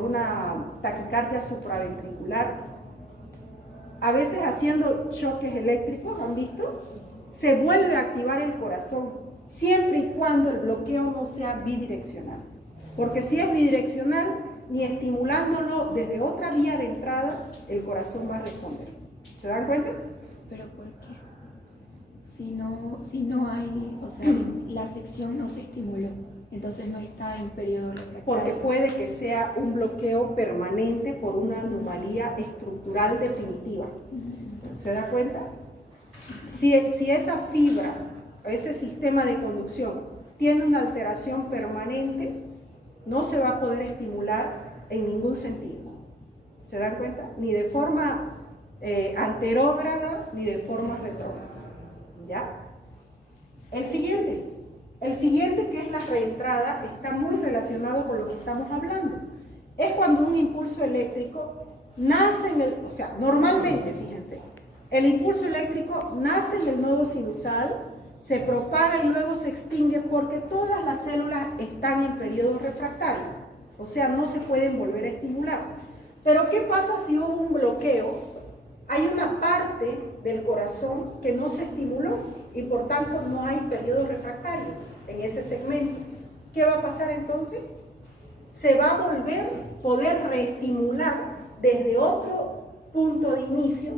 una taquicardia supraventricular, a veces haciendo choques eléctricos, ¿han visto? Se vuelve a activar el corazón, siempre y cuando el bloqueo no sea bidireccional. Porque si es bidireccional, ni estimulándolo desde otra vía de entrada, el corazón va a responder. ¿Se dan cuenta? Pero ¿por qué? Si no hay, o sea, la sección no se estimuló, entonces no está en periodo refractario. Porque puede que sea un bloqueo permanente por una anomalía estructural definitiva. ¿Se da cuenta? Si esa fibra, ese sistema de conducción, tiene una alteración permanente, no se va a poder estimular en ningún sentido. ¿Se dan cuenta? Ni de forma anterógrada, ni de forma retrógrada. ¿Ya? El siguiente que es la reentrada, está muy relacionado con lo que estamos hablando. Es cuando un impulso eléctrico nace o sea, normalmente, fíjense, el impulso eléctrico nace en el nodo sinusal, se propaga y luego se extingue porque todas las células están en periodo refractario, o sea, no se pueden volver a estimular. Pero ¿qué pasa si hubo un bloqueo? Hay una parte del corazón que no se estimuló y por tanto no hay periodo refractario en ese segmento. ¿Qué va a pasar entonces? Se va a poder reestimular desde otro punto de inicio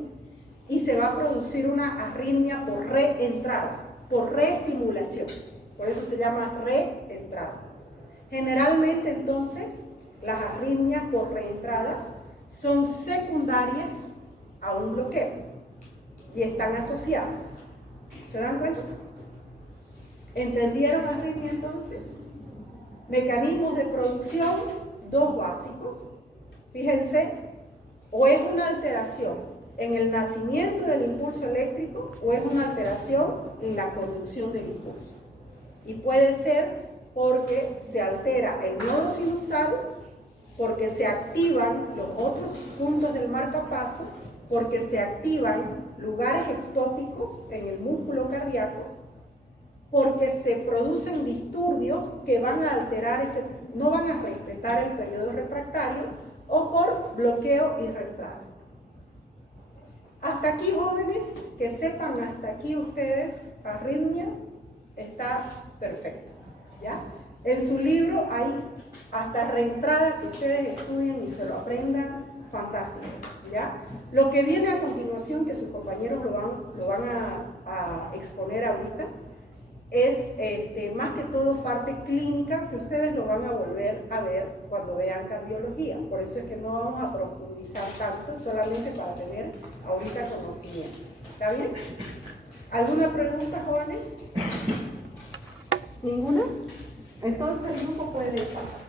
y se va a producir una arritmia por reentrada, por reestimulación. Por eso se llama reentrada. Generalmente entonces las arritmias por reentradas son secundarias a un bloqueo y están asociadas. ¿Se dan cuenta? ¿Entendieron arritmia entonces? Mecanismos de producción, dos básicos. Fíjense, o es una alteración en el nacimiento del impulso eléctrico o es una alteración en la conducción del impulso. Y puede ser porque se altera el nodo sinusal porque se activan los otros puntos del marcapaso, porque se activan lugares ectópicos en el músculo cardíaco, porque se producen disturbios que van a alterar no van a respetar el periodo refractario o por bloqueo y retraso. Hasta aquí, jóvenes, que sepan hasta aquí ustedes, arritmia está perfecto, ¿ya? En su libro hay hasta reentrada que ustedes estudien y se lo aprendan, fantástico, ¿ya? Lo que viene a continuación, que sus compañeros lo van a exponer ahorita, es más que todo parte clínica que ustedes lo van a volver a ver cuando vean cardiología. Por eso es que no vamos a profundizar tanto, solamente para tener ahorita conocimiento. ¿Está bien? ¿Alguna pregunta, jóvenes? ¿Ninguna? Entonces el grupo puede pasar.